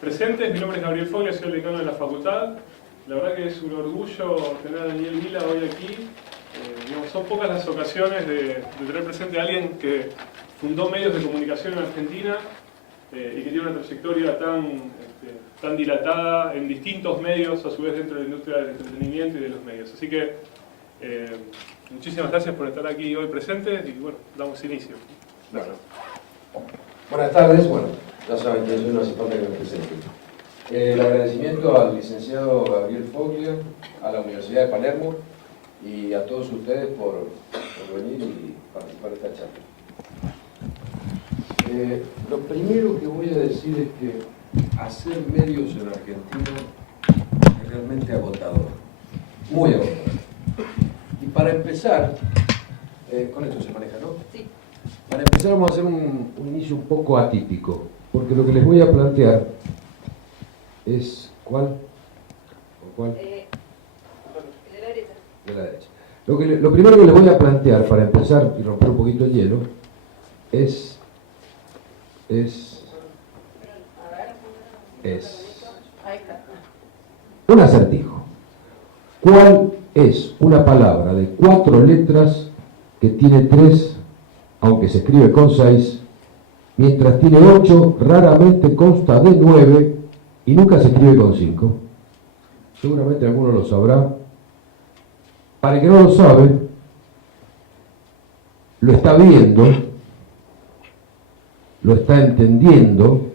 Presentes, mi nombre es Gabriel Foglia, soy el decano de la facultad. La verdad que es un orgullo tener a Daniel Vila hoy aquí. Son pocas las ocasiones de tener presente a alguien que fundó medios de comunicación en Argentina y que tiene una trayectoria tan dilatada en distintos medios, a su vez dentro de la industria del entretenimiento y de los medios. Así que muchísimas gracias por estar aquí hoy presentes y bueno, damos inicio. Bueno. Buenas tardes, bueno, ya saben que yo no hace falta que me presente. El agradecimiento al licenciado Gabriel Foglia, a la Universidad de Palermo y a todos ustedes por venir y participar de esta charla. Lo primero que voy a decir es que hacer medios en Argentina es realmente agotador, muy agotador. Y para empezar, con esto se maneja, ¿no? Sí. Para empezar vamos a hacer un inicio un poco atípico, porque lo que les voy a plantear es... ¿Cuál? ¿O cuál? De la derecha. De la derecha. Lo primero que les voy a plantear para empezar y romper un poquito el hielo es un acertijo. ¿Cuál es una palabra de 4 letras que tiene 3, aunque se escribe con 6, mientras tiene 8, raramente consta de 9 y nunca se escribe con 5? Seguramente alguno lo sabrá. Para el que no lo sabe, lo está viendo, lo está entendiendo,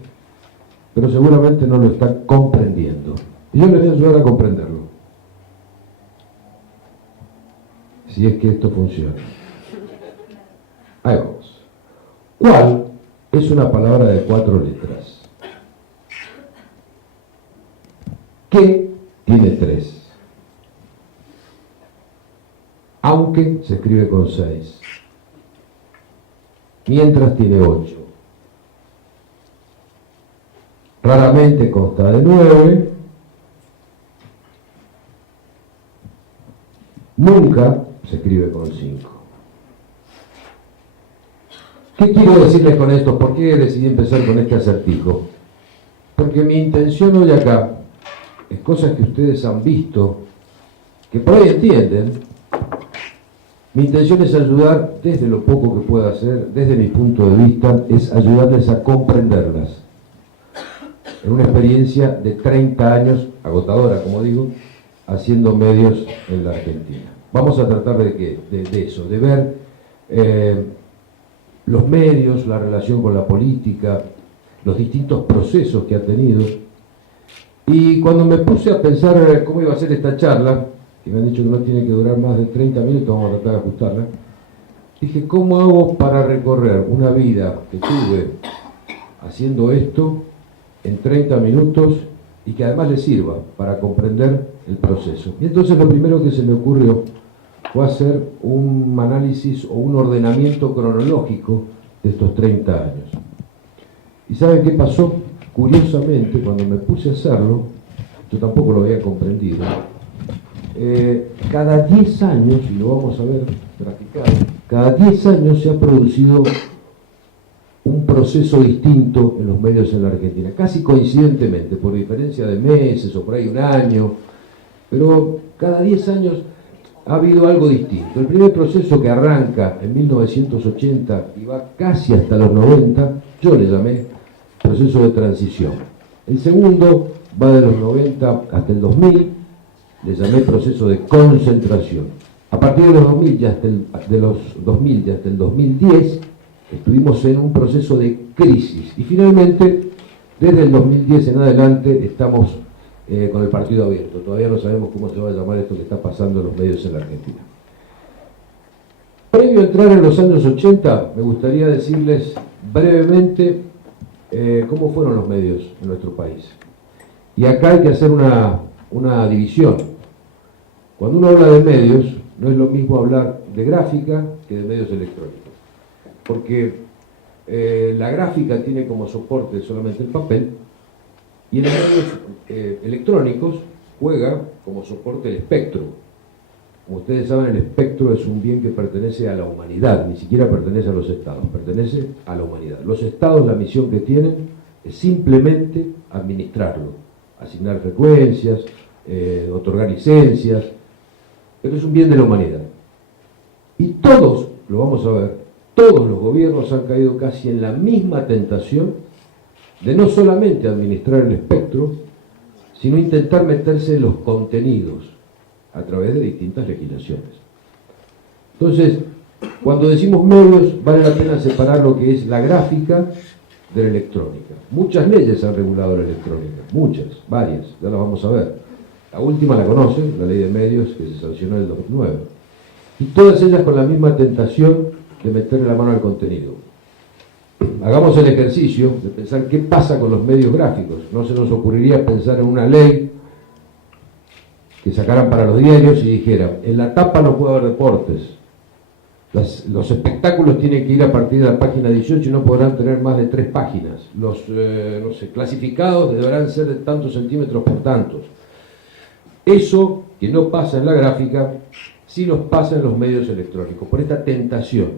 pero seguramente no lo está comprendiendo. Y yo le voy a ayudar a comprenderlo. Si es que esto funciona. Ahí vamos. ¿Cuál es una palabra de 4 letras? ¿Qué tiene 3? Aunque se escribe con 6. Mientras tiene 8. Raramente consta de 9. Nunca se escribe con 5. ¿Qué quiero decirles con esto? ¿Por qué decidí empezar con este acertijo? Porque mi intención hoy acá es cosas que ustedes han visto, que por ahí entienden. Mi intención es ayudar, desde lo poco que pueda hacer, desde mi punto de vista, es ayudarles a comprenderlas. En una experiencia de 30 años, agotadora, como digo, haciendo medios en la Argentina. Vamos a tratar de eso, de ver los medios, la relación con la política, los distintos procesos que ha tenido. Y cuando me puse a pensar cómo iba a ser esta charla, que me han dicho que no tiene que durar más de 30 minutos, vamos a tratar de ajustarla, dije, ¿cómo hago para recorrer una vida que tuve haciendo esto en 30 minutos y que además le sirva para comprender el proceso? Y entonces lo primero que se me ocurrió fue hacer un análisis o un ordenamiento cronológico de estos 30 años. ¿Y saben qué pasó? Curiosamente, cuando me puse a hacerlo, yo tampoco lo había comprendido, cada 10 años, y lo vamos a ver graficado, cada 10 años se ha producido un proceso distinto en los medios en la Argentina, casi coincidentemente, por diferencia de meses o por ahí un año, pero cada 10 años ha habido algo distinto. El primer proceso, que arranca en 1980 y va casi hasta los 90, yo le llamé proceso de transición. El segundo va de los 90 hasta el 2000, le llamé proceso de concentración. A partir de los 2000 y hasta el 2010 estuvimos en un proceso de crisis. Y finalmente, desde el 2010 en adelante, estamos con el partido abierto. Todavía no sabemos cómo se va a llamar esto que está pasando en los medios en la Argentina. Previo a entrar en los años 80, me gustaría decirles brevemente cómo fueron los medios en nuestro país. Y acá hay que hacer una división. Cuando uno habla de medios, no es lo mismo hablar de gráfica que de medios electrónicos. Porque la gráfica tiene como soporte solamente el papel, y en los medios electrónicos juega como soporte el espectro. Como ustedes saben, el espectro es un bien que pertenece a la humanidad, ni siquiera pertenece a los estados, pertenece a la humanidad. Los estados, la misión que tienen es simplemente administrarlo, asignar frecuencias, otorgar licencias, pero es un bien de la humanidad. Y todos, lo vamos a ver, todos los gobiernos han caído casi en la misma tentación de no solamente administrar el espectro, sino intentar meterse en los contenidos a través de distintas legislaciones. Entonces, cuando decimos medios, vale la pena separar lo que es la gráfica de la electrónica. Muchas leyes han regulado la electrónica, muchas, varias, ya las vamos a ver. La última la conocen, la ley de medios que se sancionó en el 2009. Y todas ellas con la misma tentación de meterle la mano al contenido. Hagamos el ejercicio de pensar qué pasa con los medios gráficos. No se nos ocurriría pensar en una ley que sacaran para los diarios y dijeran, en la tapa no puede haber deportes, los espectáculos tienen que ir a partir de la página 18 y no podrán tener más de 3 páginas, los no sé, clasificados deberán ser de tantos centímetros por tantos. Eso que no pasa en la gráfica, sí nos pasa en los medios electrónicos, por esta tentación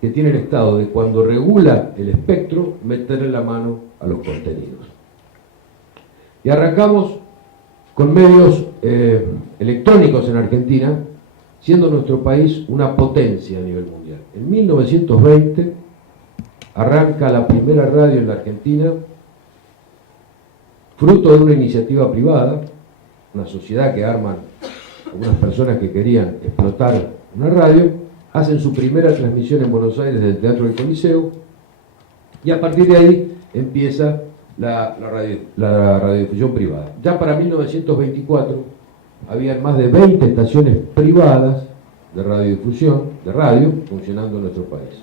que tiene el Estado de cuando regula el espectro, meterle la mano a los contenidos. Y arrancamos con medios electrónicos en Argentina, siendo nuestro país una potencia a nivel mundial. En 1920 arranca la primera radio en la Argentina, fruto de una iniciativa privada, una sociedad que arman algunas personas que querían explotar una radio, hacen su primera transmisión en Buenos Aires del Teatro del Coliseo, y a partir de ahí empieza la radiodifusión privada. Ya para 1924 había más de 20 estaciones privadas de radiodifusión, de radio, funcionando en nuestro país.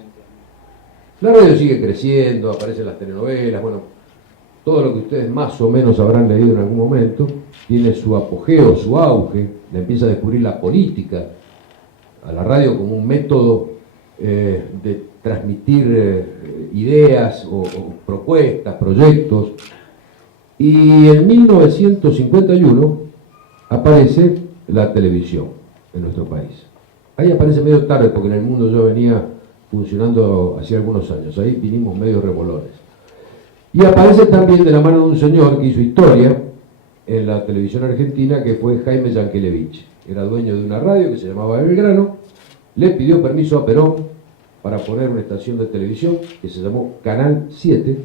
La radio sigue creciendo, aparecen las telenovelas, bueno, todo lo que ustedes más o menos habrán leído en algún momento, tiene su apogeo, su auge, le empieza a descubrir la política a la radio como un método de transmitir ideas o propuestas, proyectos. Y en 1951 aparece la televisión en nuestro país. Ahí aparece medio tarde porque en el mundo ya venía funcionando hacía algunos años, ahí vinimos medio revolones. Y aparece también de la mano de un señor que hizo historia en la televisión argentina, que fue Jaime Yankelevich. Era dueño de una radio que se llamaba Belgrano, le pidió permiso a Perón para poner una estación de televisión que se llamó Canal 7,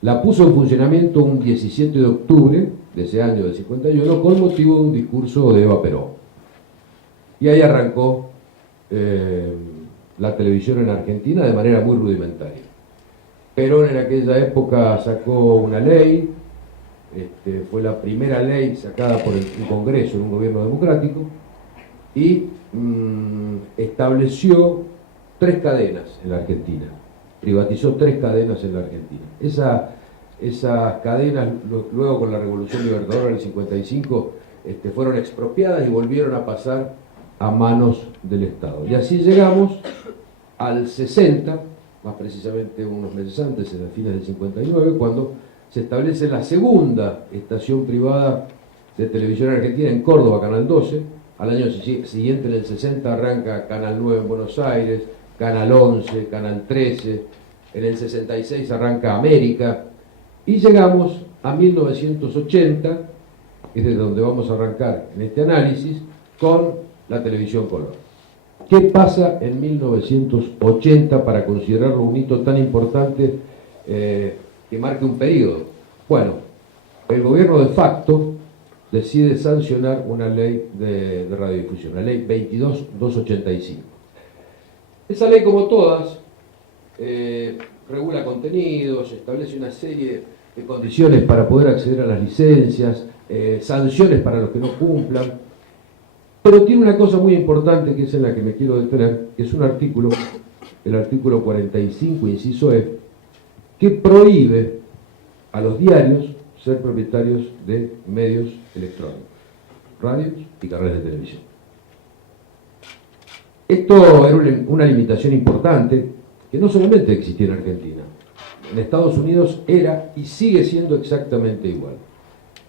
la puso en funcionamiento un 17 de octubre de ese año del 51 con motivo de un discurso de Eva Perón. Y ahí arrancó la televisión en Argentina de manera muy rudimentaria. Perón en aquella época sacó una ley, fue la primera ley sacada por el Congreso en un gobierno democrático, y estableció 3 cadenas en la Argentina, privatizó 3 cadenas en la Argentina. Esas cadenas, luego con la Revolución Libertadora del 55, fueron expropiadas y volvieron a pasar a manos del Estado. Y así llegamos al 60, más precisamente unos meses antes, en las fines del 59, cuando se establece la segunda estación privada de televisión argentina en Córdoba, Canal 12. Al año siguiente, en el 60, arranca Canal 9 en Buenos Aires, Canal 11, Canal 13. En el 66 arranca América. Y llegamos a 1980, que es de donde vamos a arrancar en este análisis, con la televisión color. ¿Qué pasa en 1980 para considerarlo un hito tan importante que marque un periodo? Bueno, el gobierno de facto decide sancionar una ley de radiodifusión, la ley 22.285. Esa ley, como todas, regula contenidos, establece una serie de condiciones para poder acceder a las licencias, sanciones para los que no cumplan, pero tiene una cosa muy importante que es en la que me quiero detener, que es un artículo, el artículo 45, inciso E, que prohíbe a los diarios ser propietarios de medios electrónicos, radios y canales de televisión. Esto era una limitación importante que no solamente existía en Argentina, en Estados Unidos era y sigue siendo exactamente igual.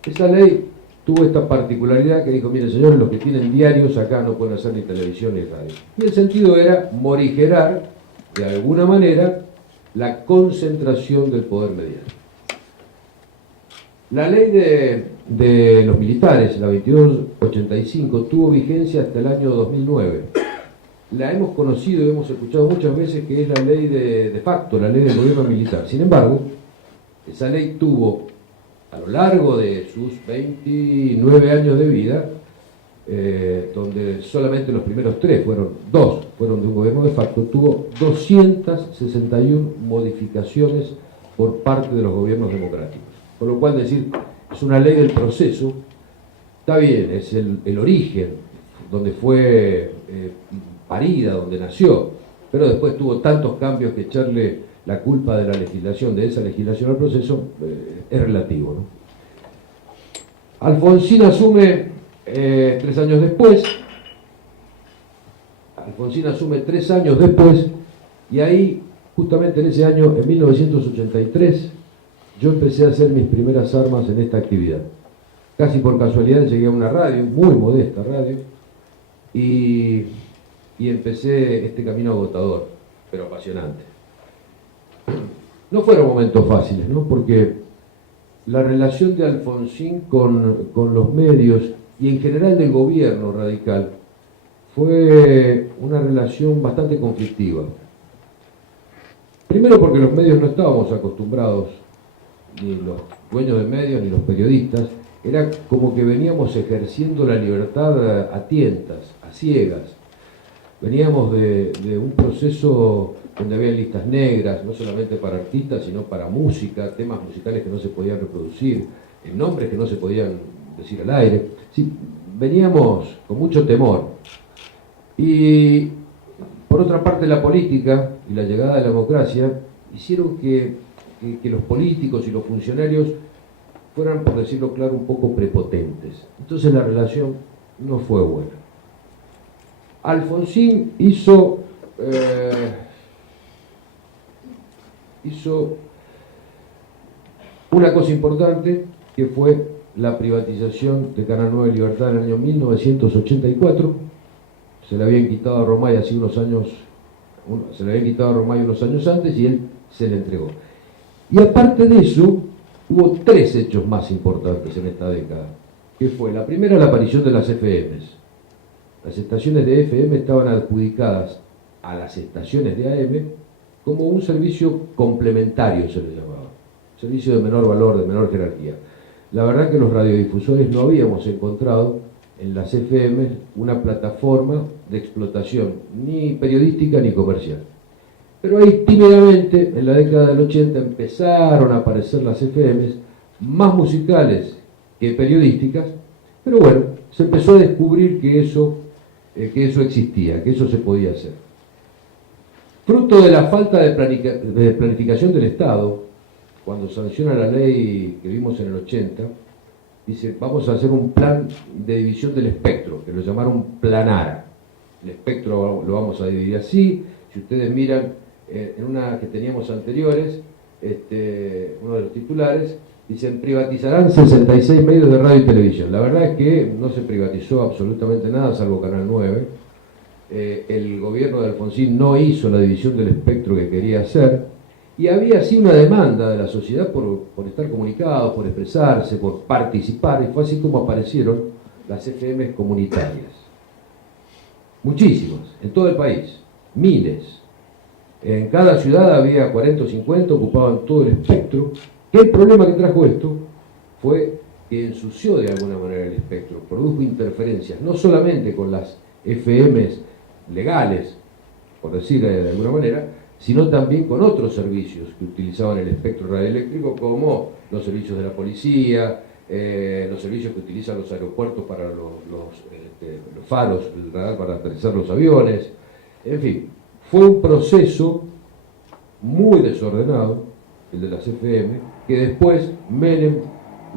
Esa ley tuvo esta particularidad que dijo, miren señores, los que tienen diarios acá no pueden hacer ni televisión ni radio. Y el sentido era morigerar, de alguna manera, la concentración del poder mediático. La ley de los militares, la 2285, tuvo vigencia hasta el año 2009. La hemos conocido y hemos escuchado muchas veces que es la ley de facto, la ley del gobierno militar. Sin embargo, esa ley tuvo, a lo largo de sus 29 años de vida, donde solamente los primeros dos fueron de un gobierno de facto, tuvo 261 modificaciones por parte de los gobiernos democráticos. Con lo cual, decir, es una ley del proceso, está bien, es el origen, donde fue parida, donde nació, pero después tuvo tantos cambios que echarle la culpa de la legislación, de esa legislación al proceso, es relativo, ¿no? Alfonsín asume 3 años después, y ahí, justamente en ese año, en 1983, yo empecé a hacer mis primeras armas en esta actividad. Casi por casualidad llegué a una radio, muy modesta radio, y empecé este camino agotador, pero apasionante. No fueron momentos fáciles, ¿no? Porque la relación de Alfonsín con los medios y en general del gobierno radical fue una relación bastante conflictiva. Primero porque los medios no estábamos acostumbrados, ni los dueños de medios ni los periodistas, era como que veníamos ejerciendo la libertad a tientas, a ciegas. Veníamos de un proceso donde había listas negras, no solamente para artistas, sino para música, temas musicales que no se podían reproducir, nombres que no se podían decir al aire. Sí, veníamos con mucho temor. Y por otra parte, la política y la llegada de la democracia hicieron que los políticos y los funcionarios fueran, por decirlo claro, un poco prepotentes. Entonces la relación no fue buena. Alfonsín hizo una cosa importante, que fue la privatización de Canal 9 Libertad en el año 1984. Se le habían quitado a Romay hace unos años, unos años antes, y él se le entregó. Y aparte de eso, hubo 3 hechos más importantes en esta década, que fue la primera, la aparición de las FMs. Las estaciones de FM estaban adjudicadas a las estaciones de AM como un servicio complementario, se le llamaba, servicio de menor valor, de menor jerarquía. La verdad que los radiodifusores no habíamos encontrado en las FM una plataforma de explotación, ni periodística ni comercial. Pero ahí tímidamente, en la década del 80, empezaron a aparecer las FMs, más musicales que periodísticas, pero bueno, se empezó a descubrir que eso existía, que eso se podía hacer. Fruto de la falta de planificación del Estado, cuando sanciona la ley que vimos en el 80, dice, vamos a hacer un plan de división del espectro, que lo llamaron Planara. El espectro lo vamos a dividir así. Si ustedes miran en una que teníamos anteriores, uno de los titulares, dicen, privatizarán 66 medios de radio y televisión. La verdad es que no se privatizó absolutamente nada, salvo Canal 9. El gobierno de Alfonsín no hizo la división del espectro que quería hacer, y había así una demanda de la sociedad por estar comunicados, por expresarse, por participar, y fue así como aparecieron las FM comunitarias. Muchísimas, en todo el país, miles. En cada ciudad había 40 o 50, ocupaban todo el espectro. El problema que trajo esto fue que ensució de alguna manera el espectro, produjo interferencias, no solamente con las FMs legales, por decir de alguna manera, sino también con otros servicios que utilizaban el espectro radioeléctrico, como los servicios de la policía, los servicios que utilizan los aeropuertos para los faros, el radar para aterrizar los aviones. En fin, fue un proceso muy desordenado, el de las FM, que después Menem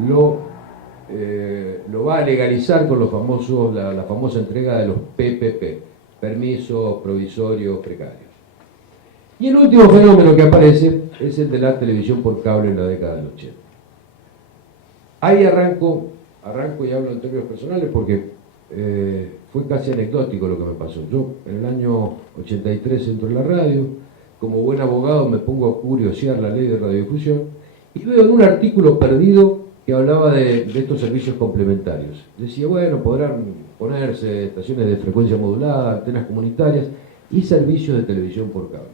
lo va a legalizar con la famosa entrega de los PPP, permisos provisorios precarios. Y el último fenómeno que aparece es el de la televisión por cable en la década del 80. Ahí arranco y hablo en términos personales porque fue casi anecdótico lo que me pasó. Yo en el año 83 entro en la radio, como buen abogado me pongo a curiosear la ley de radiodifusión y veo en un artículo perdido que hablaba de estos servicios complementarios. Decía, bueno, podrán ponerse estaciones de frecuencia modulada, antenas comunitarias y servicios de televisión por cable.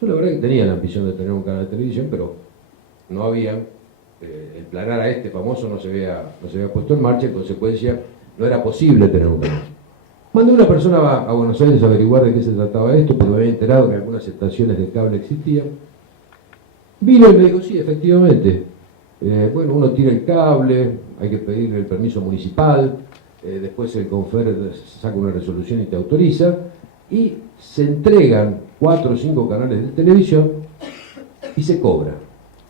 Yo la verdad que tenía la ambición de tener un canal de televisión, pero no había, el plan A este famoso no se había puesto en marcha, en consecuencia no era posible tener un canal. Mandé una persona a Buenos Aires a averiguar de qué se trataba esto, porque me había enterado que algunas estaciones de cable existían. Vino y me dijo, sí, efectivamente, bueno, uno tira el cable, hay que pedir el permiso municipal, después el Confer saca una resolución y te autoriza, y se entregan 4 o 5 canales de televisión y se cobra.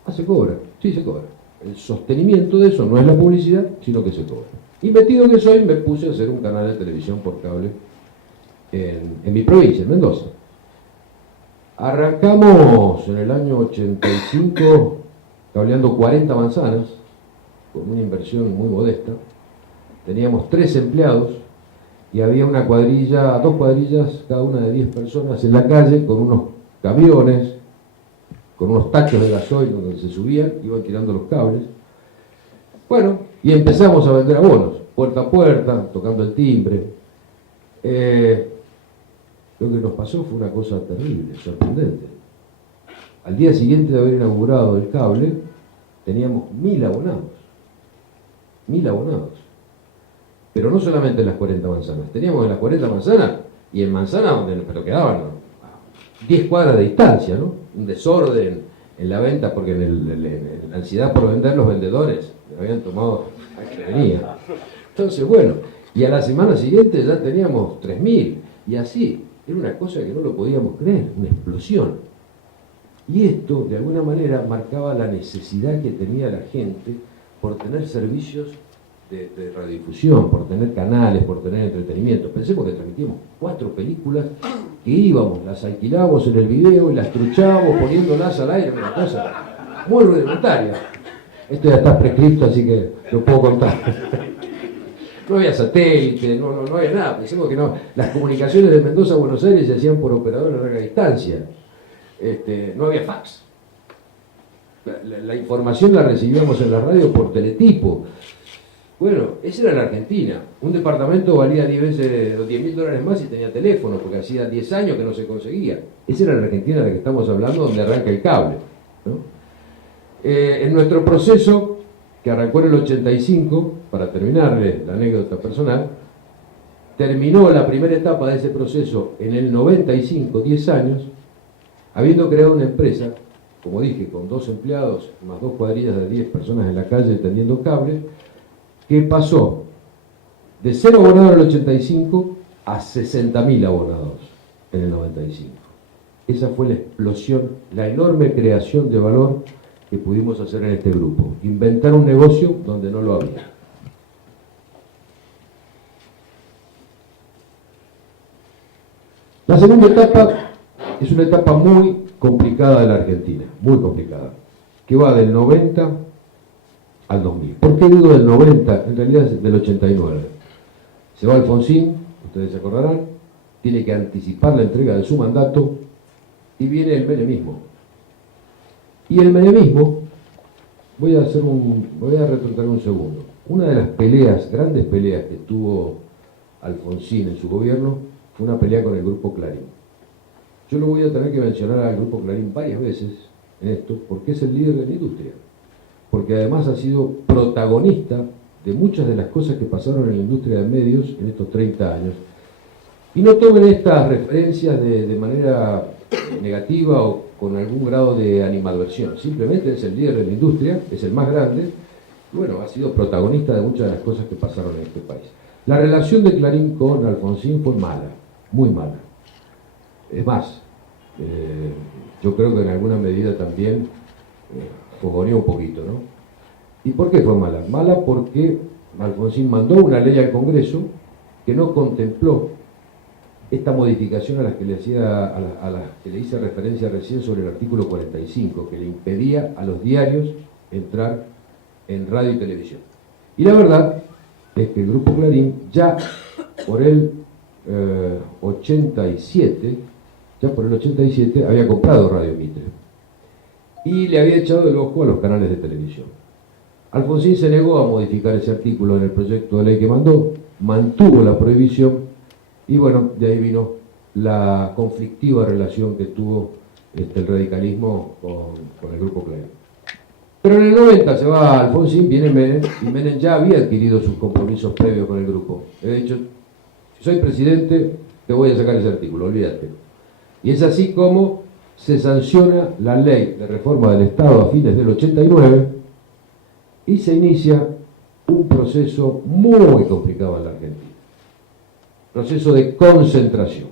Ah, se cobra, sí se cobra. El sostenimiento de eso no es la publicidad, sino que se cobra. Y metido que soy, me puse a hacer un canal de televisión por cable en mi provincia, en Mendoza. Arrancamos en el año 85 cableando 40 manzanas, con una inversión muy modesta. Teníamos 3 empleados y había una cuadrilla, 2 cuadrillas, cada una de 10 personas en la calle, con unos camiones, con unos tachos de gasoil donde se subían, iban tirando los cables. Bueno, y empezamos a vender abonos, puerta a puerta, tocando el timbre. Lo que nos pasó fue una cosa terrible, sorprendente. Al día siguiente de haber inaugurado el cable, teníamos 1000 abonados. 1000 abonados. Pero no solamente en las 40 manzanas. Teníamos en las 40 manzanas y en manzanas donde pero quedaban 10 cuadras de distancia, ¿no? Un desorden en la venta, porque en la ansiedad por vender, los vendedores habían tomado a que venía. Entonces, bueno, y a la semana siguiente ya teníamos 3000, y así. Era una cosa que no lo podíamos creer, una explosión. Y esto, de alguna manera, marcaba la necesidad que tenía la gente por tener servicios de radiodifusión, por tener canales, por tener entretenimiento. Pensemos que transmitíamos 4 películas que íbamos, las alquilábamos en el video y las truchábamos poniéndolas al aire, una cosa muy rudimentaria. Esto ya está prescripto, así que lo puedo contar. No había satélite, no había nada. Pensemos que no. Las comunicaciones de Mendoza a Buenos Aires se hacían por operador a larga distancia. No había fax. La información la recibíamos en la radio por teletipo. Bueno, esa era la Argentina. Un departamento valía 10 veces, $10.000 más y tenía teléfono, porque hacía 10 años que no se conseguía. Esa era la Argentina de la que estamos hablando, donde arranca el cable, ¿no? En nuestro proceso, que arrancó en el 85, para terminarle la anécdota personal, terminó la primera etapa de ese proceso en el 95, 10 años, habiendo creado una empresa, como dije, con 2 empleados, más 2 cuadrillas de 10 personas en la calle tendiendo cable, que pasó de 0 abonados en el 85 a 60.000 abonados en el 95. Esa fue la explosión, la enorme creación de valor que pudimos hacer en este grupo. Inventar un negocio donde no lo había. La segunda etapa es una etapa muy complicada de la Argentina, muy complicada, que va del 90 al 2000. ¿Por qué digo del 90? En realidad es del 89. Se va Alfonsín, ustedes se acordarán, tiene que anticipar la entrega de su mandato y viene el menemismo. Y el menemismo, voy a retroceder un segundo. Una de las peleas, grandes peleas que tuvo Alfonsín en su gobierno fue una pelea con el Grupo Clarín. Yo lo voy a tener que mencionar al Grupo Clarín varias veces en esto, porque es el líder de la industria. Porque además ha sido protagonista de muchas de las cosas que pasaron en la industria de medios en estos 30 años. Y no tomen estas referencias de manera negativa o con algún grado de animadversión. Simplemente es el líder de la industria, es el más grande, y bueno, ha sido protagonista de muchas de las cosas que pasaron en este país. La relación de Clarín con Alfonsín fue mala, muy mala. Es más, yo creo que en alguna medida también fogoneó un poquito, ¿no? ¿Y por qué fue mala? Mala porque Alfonsín mandó una ley al Congreso que no contempló esta modificación a las que le hice referencia recién sobre el artículo 45, que le impedía a los diarios entrar en radio y televisión. Y la verdad es que el Grupo Clarín ya por el 87 ya por el 87, había comprado Radio Mitre y le había echado el ojo a los canales de televisión. Alfonsín se negó a modificar ese artículo en el proyecto de ley que mandó, mantuvo la prohibición y bueno, de ahí vino la conflictiva relación que tuvo el radicalismo con el grupo Clarín. Pero en el 90 se va Alfonsín, viene Menem, y Menem ya había adquirido sus compromisos previos con el grupo. He dicho, si soy presidente, te voy a sacar ese artículo, olvídate. Y es así como se sanciona la ley de reforma del Estado a fines del 89 y se inicia un proceso muy complicado en la Argentina. Proceso de concentración.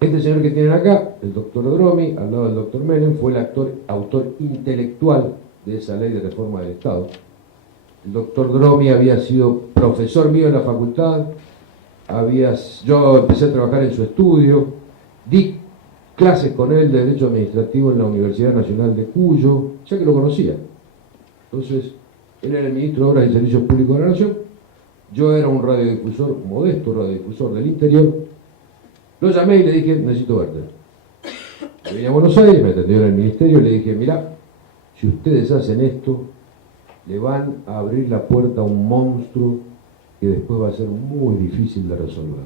Este señor que tienen acá, el doctor Dromi, al lado del doctor Menem, fue el autor intelectual de esa ley de reforma del Estado. El doctor Dromi había sido profesor mío en la facultad, yo empecé a trabajar en su estudio, di clases con él de Derecho Administrativo en la Universidad Nacional de Cuyo, ya que lo conocía. Entonces, él era el ministro de Obras y Servicios Públicos de la Nación, yo era un radiodifusor, modesto radiodifusor del interior. Lo llamé y le dije, necesito verte. Venía a Buenos Aires, me atendió en el ministerio y le dije, mirá, si ustedes hacen esto, le van a abrir la puerta a un monstruo que después va a ser muy difícil de resolver.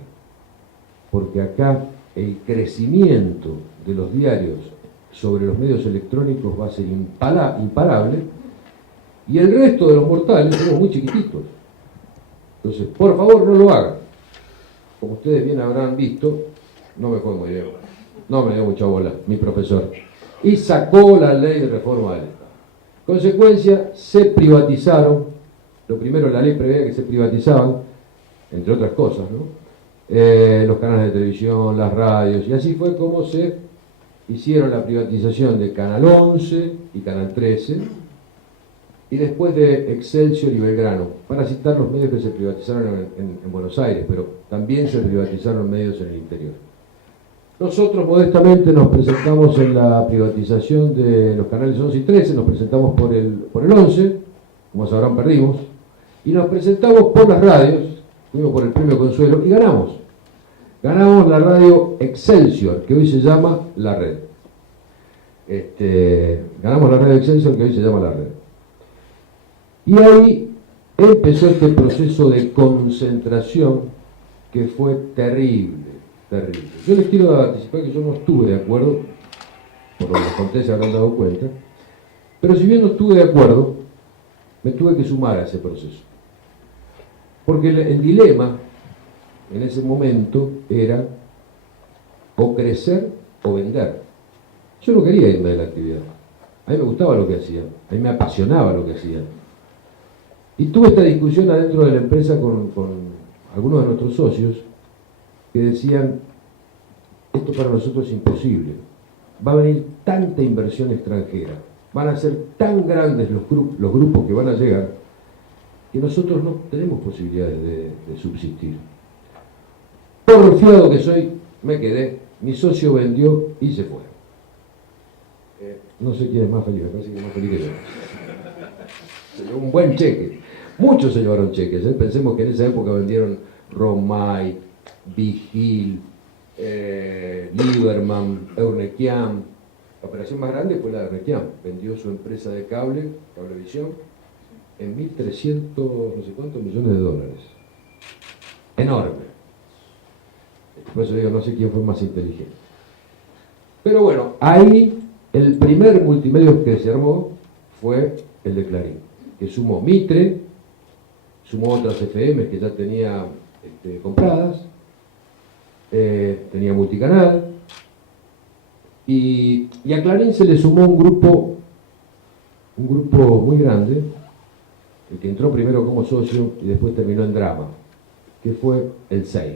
Porque acá el crecimiento de los diarios sobre los medios electrónicos va a ser imparable y el resto de los mortales somos muy chiquititos. Entonces, por favor, no lo hagan. Como ustedes bien habrán visto, no me fue muy bien. No me dio mucha bola, mi profesor. Y sacó la ley de reforma del Estado. Consecuencia, se privatizaron. Lo primero, la ley preveía que se privatizaban, entre otras cosas, ¿no? Los canales de televisión, las radios, y así fue como se hicieron la privatización de Canal 11 y Canal 13, y después de Excelsior y Belgrano, para citar los medios que se privatizaron en Buenos Aires, pero también se privatizaron medios en el interior. Nosotros modestamente nos presentamos en la privatización de los canales 11 y 13, nos presentamos por el 11, como sabrán perdimos, y nos presentamos por las radios, fuimos por el premio Consuelo y ganamos. Ganamos la radio Excelsior, que hoy se llama La Red. Ganamos la radio Excelsior, que hoy se llama La Red. Y ahí empezó este proceso de concentración que fue terrible, terrible. Yo les quiero anticipar que yo no estuve de acuerdo, por lo que les conté se habrán dado cuenta, pero si bien no estuve de acuerdo, me tuve que sumar a ese proceso. Porque el dilema en ese momento era o crecer o vender. Yo no quería irme de la actividad. A mí me gustaba lo que hacía, a mí me apasionaba lo que hacía. Y tuve esta discusión adentro de la empresa con algunos de nuestros socios que decían, esto para nosotros es imposible, va a venir tanta inversión extranjera, van a ser tan grandes los grupos que van a llegar, que nosotros no tenemos posibilidades de subsistir. Porfiado que soy, me quedé, mi socio vendió y se fue. No sé quién es más feliz, me parece que es más feliz que yo. Se llevó un buen cheque. Muchos se llevaron cheques, ¿eh? Pensemos que en esa época vendieron Romay, Vigil, Lieberman, Eurnequian. La operación más grande fue la de Eurnequian. Vendió su empresa de Cablevisión, en 1.300 no sé cuántos millones de dólares. Enorme. Por eso digo, no sé quién fue más inteligente. Pero bueno, ahí el primer multimedio que se armó fue el de Clarín, que sumó Mitre, sumó otras FM que ya tenía compradas, tenía multicanal, y a Clarín se le sumó un grupo muy grande, el que entró primero como socio y después terminó en Drama, que fue el 6.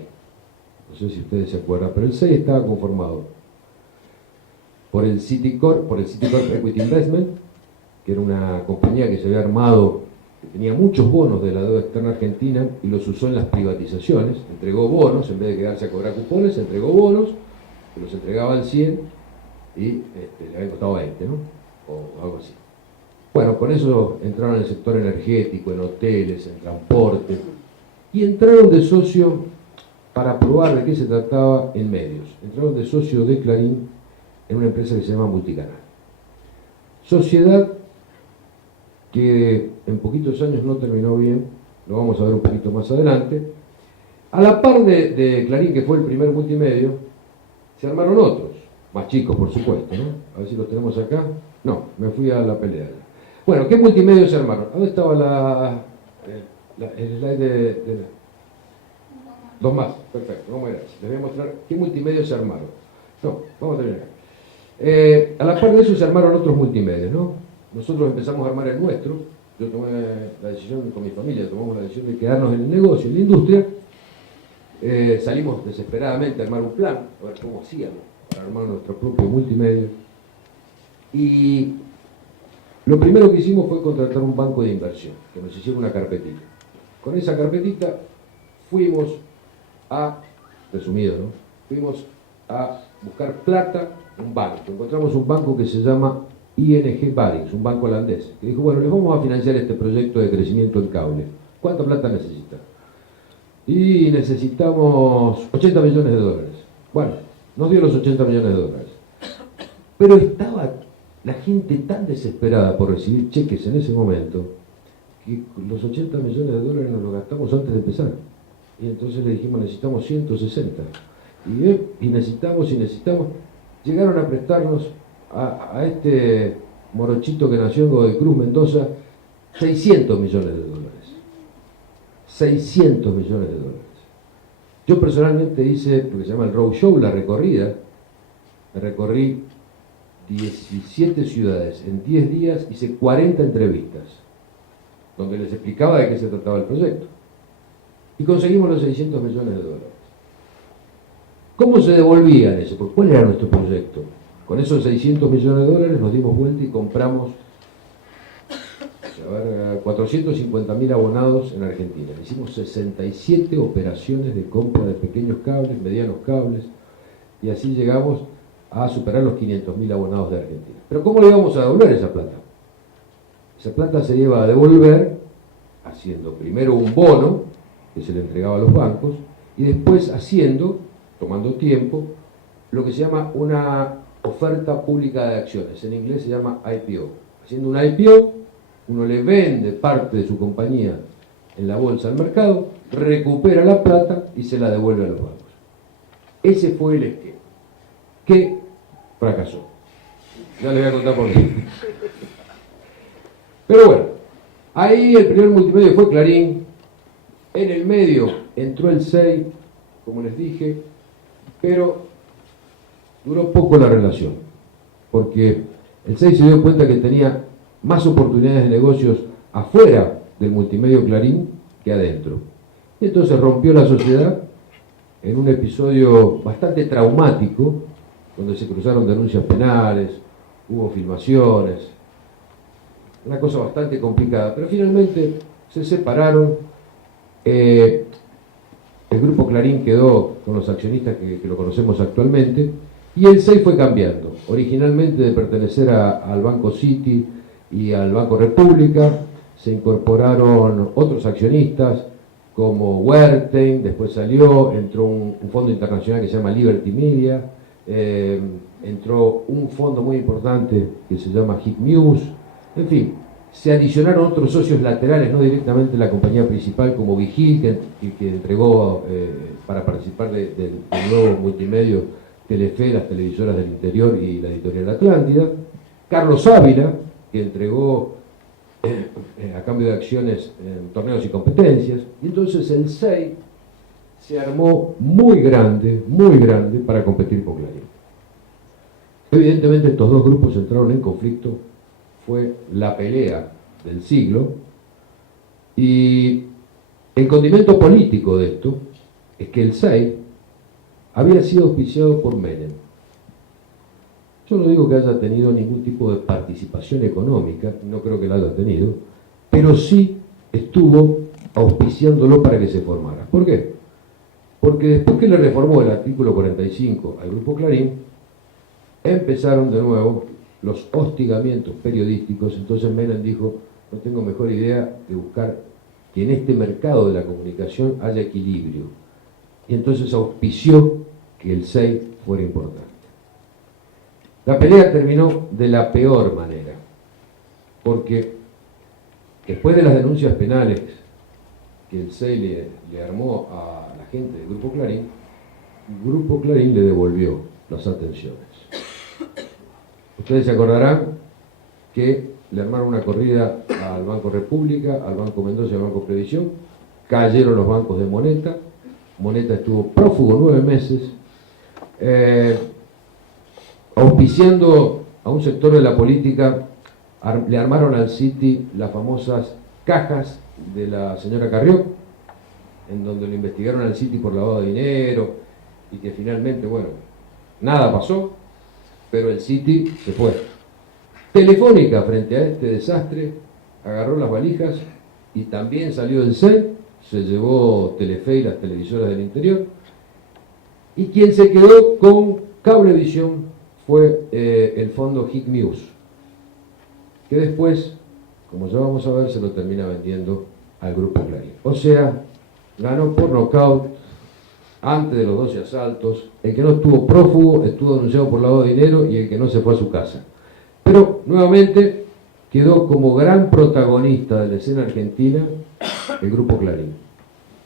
No sé si ustedes se acuerdan, pero el 6 estaba conformado por el Citicorp Equity Investment, que era una compañía que se había armado, que tenía muchos bonos de la deuda externa argentina y los usó en las privatizaciones, entregó bonos, en vez de quedarse a cobrar cupones, entregó bonos, que los entregaba al 100 y le había costado 20, ¿no? O algo así. Bueno, con eso entraron en el sector energético, en hoteles, en transporte, y entraron de socio para probar de qué se trataba en medios. Entraron de socio de Clarín en una empresa que se llama Multicanal. Sociedad que en poquitos años no terminó bien, lo vamos a ver un poquito más adelante. A la par de Clarín, que fue el primer multimedio, se armaron otros, más chicos por supuesto, ¿no? A ver si los tenemos acá. No, me fui a la pelea. Bueno, ¿qué multimedios se armaron? ¿Dónde estaba el slide de dos más? Perfecto, vamos a ver. Les voy a mostrar qué multimedios se armaron. No, vamos a terminar. A la par de eso se armaron otros multimedios, ¿no? Nosotros empezamos a armar el nuestro. Yo tomé la decisión con mi familia, tomamos la decisión de quedarnos en el negocio, en la industria. Salimos desesperadamente a armar un plan, a ver cómo hacíamos para armar nuestro propio multimedio. Y lo primero que hicimos fue contratar un banco de inversión, que nos hicieron una carpetita. Con esa carpetita fuimos a, resumido, ¿no? Fuimos a buscar plata, un banco. Encontramos un banco que se llama ING Barings, un banco holandés, que dijo, bueno, les vamos a financiar este proyecto de crecimiento en cable. ¿Cuánta plata necesitan? Y necesitamos 80 millones de dólares. Bueno, nos dio los 80 millones de dólares. Pero estaba la gente tan desesperada por recibir cheques en ese momento, que los 80 millones de dólares nos los gastamos antes de empezar. Y entonces le dijimos, necesitamos 160. Y necesitamos. Llegaron a prestarnos a este morochito que nació en Godoy Cruz, Mendoza, 600 millones de dólares. 600 millones de dólares. Yo personalmente hice lo que se llama el roadshow, la recorrida. Me recorrí 17 ciudades en 10 días, hice 40 entrevistas, donde les explicaba de qué se trataba el proyecto. Y conseguimos los 600 millones de dólares. ¿Cómo se devolvían eso? Porque ¿cuál era nuestro proyecto? Con esos 600 millones de dólares nos dimos vuelta y compramos 450.000 abonados en Argentina. Hicimos 67 operaciones de compra de pequeños cables, medianos cables, y así llegamos a superar los 500.000 abonados de Argentina. Pero ¿cómo le íbamos a devolver esa plata? Esa plata se iba a devolver haciendo primero un bono que se le entregaba a los bancos y después tomando tiempo, lo que se llama una oferta pública de acciones. En inglés se llama IPO. Haciendo un IPO, uno le vende parte de su compañía en la bolsa al mercado, recupera la plata y se la devuelve a los bancos. Ese fue el esquema, que fracasó. Ya les voy a contar por qué. Pero bueno, ahí el primer multimedio fue Clarín. En el medio entró el SEI, como les dije, pero duró poco la relación, porque el SEI se dio cuenta que tenía más oportunidades de negocios afuera del multimedio Clarín que adentro. Y entonces rompió la sociedad en un episodio bastante traumático, donde se cruzaron denuncias penales, hubo filmaciones, una cosa bastante complicada, pero finalmente se separaron. El grupo Clarín quedó con los accionistas que lo conocemos actualmente, y el SEI fue cambiando, originalmente de pertenecer al Banco City y al Banco República, se incorporaron otros accionistas como Wertheim, después entró un fondo internacional que se llama Liberty Media, entró un fondo muy importante que se llama Hit News, en fin, se adicionaron otros socios laterales, no directamente la compañía principal como Vigil, que entregó para participar del nuevo multimedio Telefe, las televisoras del interior y la editorial Atlántida, Carlos Ávila, que entregó a cambio de acciones en torneos y competencias, y entonces el SEI se armó muy grande para competir con Clarín. Evidentemente estos dos grupos entraron en conflicto, fue la pelea del siglo, y el condimento político de esto es que el SEI había sido auspiciado por Menem. Yo no digo que haya tenido ningún tipo de participación económica, no creo que la haya tenido, pero sí estuvo auspiciándolo para que se formara. ¿Por qué? Porque después que le reformó el artículo 45 al Grupo Clarín, empezaron de nuevo los hostigamientos periodísticos. Entonces Menem dijo, no tengo mejor idea que buscar que en este mercado de la comunicación haya equilibrio. y entonces auspició que el SEI fuera importante. La pelea terminó de la peor manera, porque después de las denuncias penales que el SEI le armó a la gente del Grupo Clarín, el Grupo Clarín le devolvió las atenciones. Ustedes se acordarán que le armaron una corrida al Banco República, al Banco Mendoza y al Banco Previsión, cayeron los bancos de Moneta, Moneta estuvo prófugo 9 meses, auspiciando a un sector de la política, le armaron al Citi las famosas cajas de la señora Carrió, en donde lo investigaron al Citi por lavado de dinero, y que finalmente, bueno, nada pasó, pero el Citi se fue. Telefónica, frente a este desastre, agarró las valijas y también salió del SEI, se llevó Telefe y las televisoras del interior, y quien se quedó con Cablevisión fue el fondo HIC News, que después, como ya vamos a ver, se lo termina vendiendo al Grupo Clarín. O sea, ganó por nocaut antes de los 12 asaltos, el que no estuvo prófugo estuvo denunciado por lavado de dinero y el que no se fue a su casa. Pero nuevamente quedó como gran protagonista de la escena argentina el Grupo Clarín,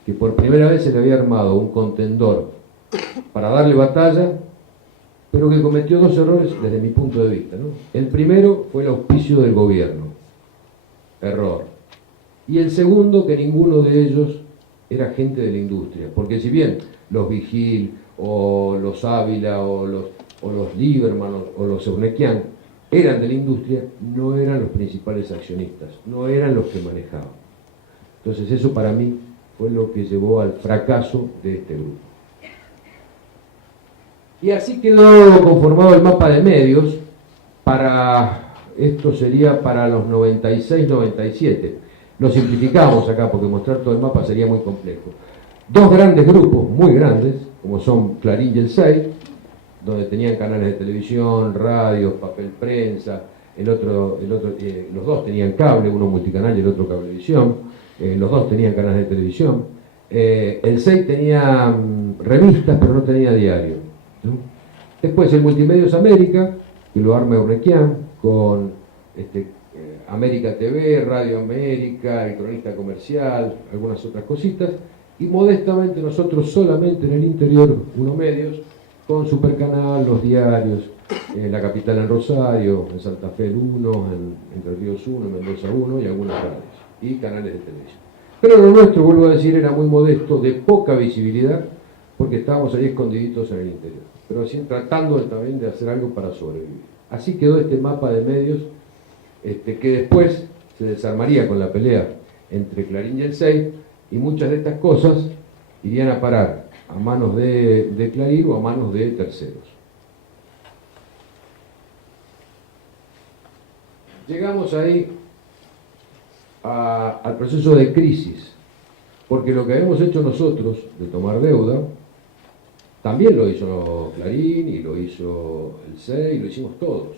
que por primera vez se le había armado un contendor para darle batalla, pero que cometió 2 errores desde mi punto de vista, ¿no? El primero fue el auspicio del gobierno, error. Y el segundo, que ninguno de ellos era gente de la industria, porque si bien los Vigil, o los Ávila, o los Lieberman, o los Eurnequian eran de la industria, no eran los principales accionistas, no eran los que manejaban. Entonces eso para mí fue lo que llevó al fracaso de este grupo. Y así quedó conformado el mapa de medios esto sería para los 96-97. Lo simplificamos acá porque mostrar todo el mapa sería muy complejo. 2 grandes grupos, muy grandes, como son Clarín y el SEI, donde tenían canales de televisión, radio, papel prensa, los dos tenían cable, uno multicanal y el otro cablevisión, los dos tenían canales de televisión. El SEI tenía revistas, pero no tenía diario, ¿no? Después el Multimedios América, que lo arma Eurnequian, con América TV, Radio América, el Cronista Comercial, algunas otras cositas, y modestamente nosotros solamente en el interior, Uno Medios, con Supercanal, los diarios, La Capital en Rosario, en Santa Fe el 1, en Entre Ríos 1, en Mendoza 1 y algunas radios, y canales de televisión. Pero lo nuestro, vuelvo a decir, era muy modesto, de poca visibilidad, porque estábamos ahí escondiditos en el interior, pero así tratando también de hacer algo para sobrevivir. Así quedó este mapa de medios, que después se desarmaría con la pelea entre Clarín y el SEI, y muchas de estas cosas irían a parar a manos de Clarín o a manos de terceros. Llegamos ahí al proceso de crisis, porque lo que habíamos hecho nosotros, de tomar deuda, también lo hizo Clarín y lo hizo el SEI y lo hicimos todos.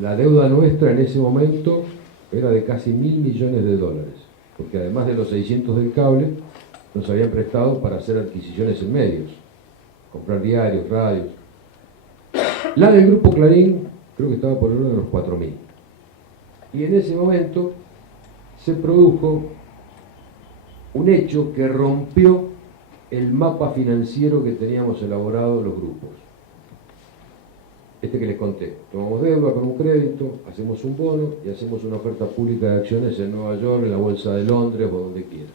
La deuda nuestra en ese momento era de casi $1.000 millones, porque además de los 600 del cable, nos habían prestado para hacer adquisiciones en medios, comprar diarios, radios. La del Grupo Clarín creo que estaba por el orden de los 4.000. Y en ese momento se produjo un hecho que rompió el mapa financiero que teníamos elaborado los grupos. Que les conté. Tomamos deuda con un crédito, hacemos un bono y hacemos una oferta pública de acciones en Nueva York, en la Bolsa de Londres o donde quiera.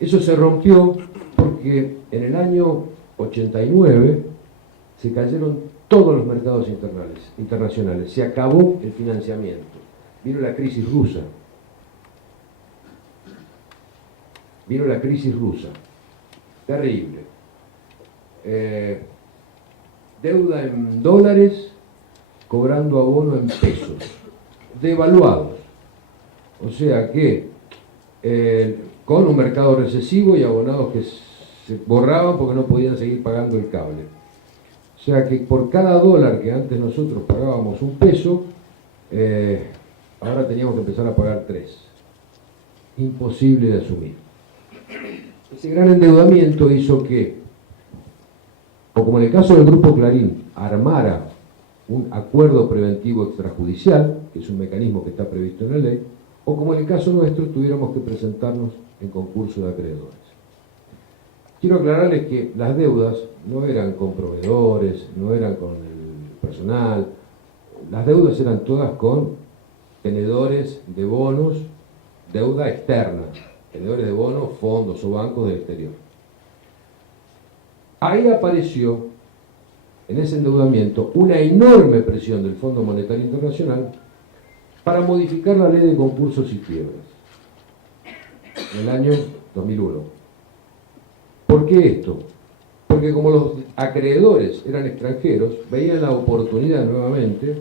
Eso se rompió porque en el año 89 se cayeron todos los mercados internacionales. Se acabó el financiamiento. Vino la crisis rusa. Terrible. Deuda en dólares, cobrando abono en pesos, devaluados. O sea que con un mercado recesivo y abonados que se borraban porque no podían seguir pagando el cable. O sea que por cada dólar que antes nosotros pagábamos un peso, ahora teníamos que empezar a pagar 3. Imposible de asumir. Ese gran endeudamiento hizo que, o como en el caso del Grupo Clarín, armara un acuerdo preventivo extrajudicial, que es un mecanismo que está previsto en la ley, o como en el caso nuestro, tuviéramos que presentarnos en concurso de acreedores. Quiero aclararles que las deudas no eran con proveedores, no eran con el personal, las deudas eran todas con tenedores de bonos, deuda externa, tenedores de bonos, fondos o bancos del exterior. Ahí apareció, en ese endeudamiento, una enorme presión del Fondo Monetario Internacional para modificar la ley de concursos y quiebras en el año 2001. ¿Por qué esto? Porque como los acreedores eran extranjeros, veían la oportunidad nuevamente,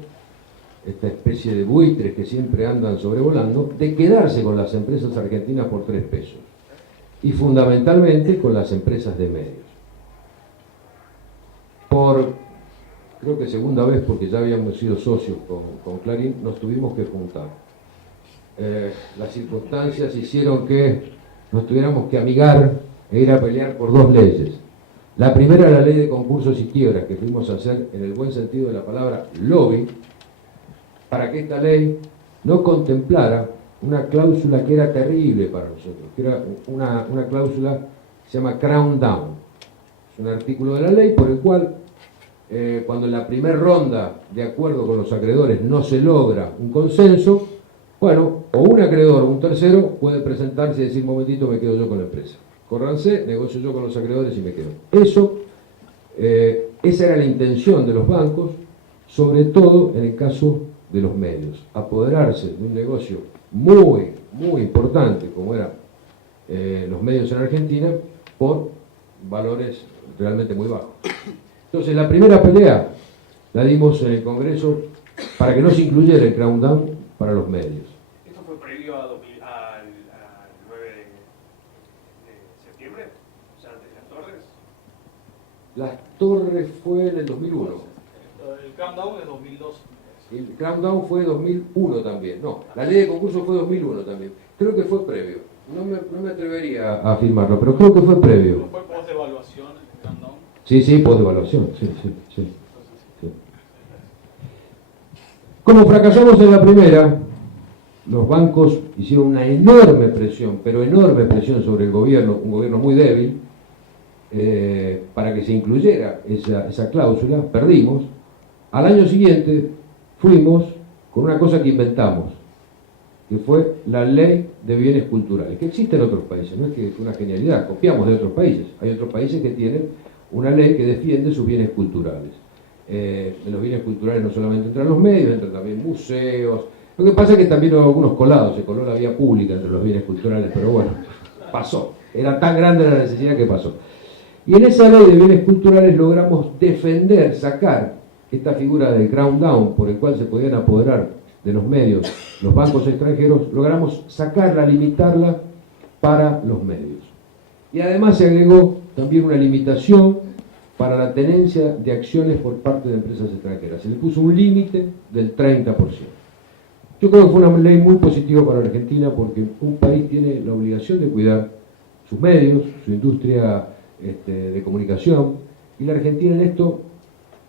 esta especie de buitres que siempre andan sobrevolando, de quedarse con las empresas argentinas por 3 pesos. Y fundamentalmente con las empresas de medios. Por, creo que segunda vez, porque ya habíamos sido socios con Clarín, nos tuvimos que juntar. Las circunstancias hicieron que nos tuviéramos que amigar e ir a pelear por 2 leyes. La primera, la ley de concursos y quiebras, que fuimos a hacer en el buen sentido de la palabra lobby, para que esta ley no contemplara una cláusula que era terrible para nosotros, que era una cláusula que se llama Crown Down. Es un artículo de la ley por el cual, cuando en la primera ronda de acuerdo con los acreedores no se logra un consenso, bueno, o un acreedor o un tercero puede presentarse y decir, momentito, me quedo yo con la empresa. Córranse, negocio yo con los acreedores y me quedo. Esa era la intención de los bancos, sobre todo en el caso de los medios. Apoderarse de un negocio muy, muy importante, como eran los medios en Argentina, por valores realmente muy bajos. Entonces, la primera pelea la dimos en el Congreso para que no se incluyera el Crown Down para los medios. ¿Esto fue previo al 9 de septiembre? O sea, antes de las Torres. Las Torres fue en el 2001. El Crown Down es 2002. El Crown Down fue 2001 también. No, la ley de concurso fue 2001 también. Creo que fue previo. No me atrevería a afirmarlo, pero creo que fue previo. ¿Fue post-evaluación el Crown Down? Sí, post-evaluación. Sí. Como fracasamos en la primera, los bancos hicieron una enorme presión, pero enorme presión sobre el gobierno, un gobierno muy débil, para que se incluyera esa cláusula. Perdimos. Al año siguiente fuimos con una cosa que inventamos, que fue la ley de bienes culturales, que existe en otros países, no es que es una genialidad, copiamos de otros países. Hay otros países que tienen una ley que defiende sus bienes culturales. En los bienes culturales no solamente entran los medios, entran también museos. Lo que pasa es que también hubo algunos colados, se coló la vía pública entre los bienes culturales, pero bueno, pasó. Era tan grande la necesidad que pasó. Y en esa ley de bienes culturales logramos defender, sacar esta figura del Crown Down, por el cual se podían apoderar de los medios los bancos extranjeros, logramos sacarla, limitarla para los medios. Y además se agregó también una limitación para la tenencia de acciones por parte de empresas extranjeras. Se le puso un límite del 30%. Yo creo que fue una ley muy positiva para Argentina, porque un país tiene la obligación de cuidar sus medios, su industria de comunicación, y la Argentina en esto,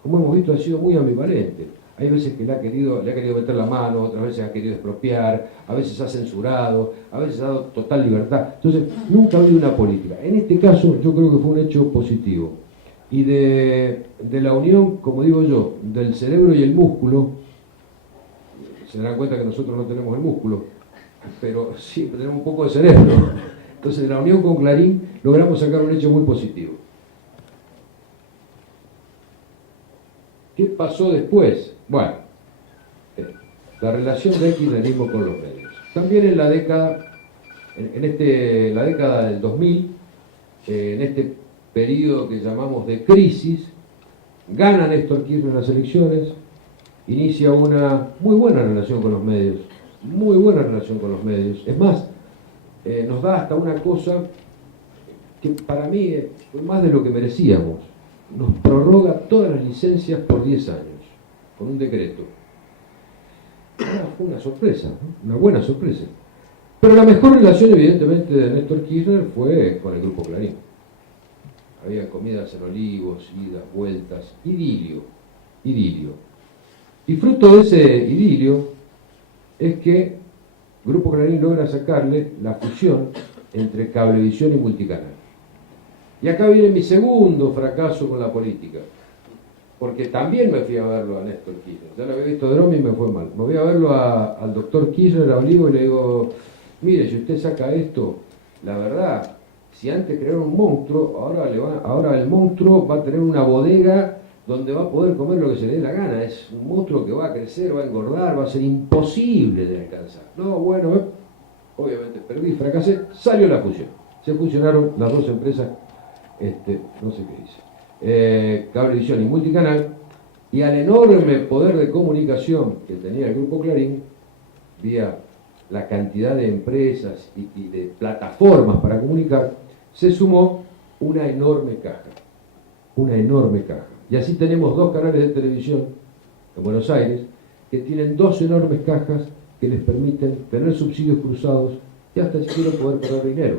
como hemos visto, ha sido muy ambivalente. Hay veces que le ha querido meter la mano, otras veces ha querido expropiar, a veces ha censurado, a veces ha dado total libertad. Entonces, nunca ha habido una política. En este caso, yo creo que fue un hecho positivo. Y de la unión, como digo yo, del cerebro y el músculo, se darán cuenta que nosotros no tenemos el músculo, pero sí tenemos un poco de cerebro. Entonces, de la unión con Clarín, logramos sacar un hecho muy positivo. ¿Qué pasó después? Bueno, la relación del kirchnerismo con los medios. También en la década, la década del 2000, en este periodo que llamamos de crisis, gana Néstor Kirchner las elecciones, inicia una muy buena relación con los medios, muy buena relación con los medios. Es más, nos da hasta una cosa que para mí fue más de lo que merecíamos. Nos prorroga todas las licencias por 10 años, con un decreto. Fue una sorpresa, ¿no? Una buena sorpresa. Pero la mejor relación, evidentemente, de Néstor Kirchner fue con el Grupo Clarín. Había comidas en Olivos, idas, vueltas, idilio, idilio. Y fruto de ese idilio es que Grupo Clarín logra sacarle la fusión entre Cablevisión y Multicanal. Y acá viene mi segundo fracaso con la política, porque también me fui a verlo a Néstor Kirchner. Ya lo había visto de Dromi y me fue mal. Me voy a verlo al doctor Kirchner, a Olivo, y le digo, mire, si usted saca esto, la verdad, si antes crearon un monstruo, ahora el monstruo va a tener una bodega donde va a poder comer lo que se le dé la gana. Es un monstruo que va a crecer, va a engordar, va a ser imposible de alcanzar. No, bueno, obviamente perdí, fracasé, salió la fusión. Se fusionaron las dos empresas, no sé qué dice, Cablevisión y Multicanal, y al enorme poder de comunicación que tenía el Grupo Clarín, vía la cantidad de empresas y de plataformas para comunicar, se sumó una enorme caja. Una enorme caja. Y así tenemos dos canales de televisión en Buenos Aires que tienen dos enormes cajas que les permiten tener subsidios cruzados y hasta siquiera poder perder dinero.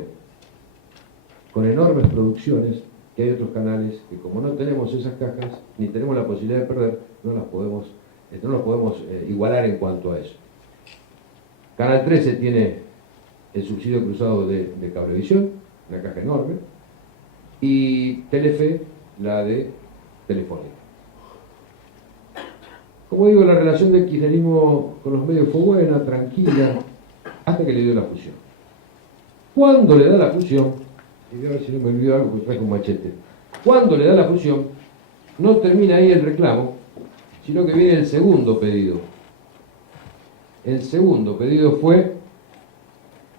Con enormes producciones que hay otros canales que, como no tenemos esas cajas, ni tenemos la posibilidad de perder, no los podemos igualar en cuanto a eso. Canal 13 tiene el subsidio cruzado de Cablevisión, una caja enorme, y Telefe, la de Telefónica. Como digo, la relación del kirchnerismo con los medios fue buena, tranquila, hasta que le dio la fusión. Cuando le da la fusión, y voy a ver si no me olvido algo porque traje un machete, cuando le da la fusión, no termina ahí el reclamo, sino que viene el segundo pedido. El segundo pedido fue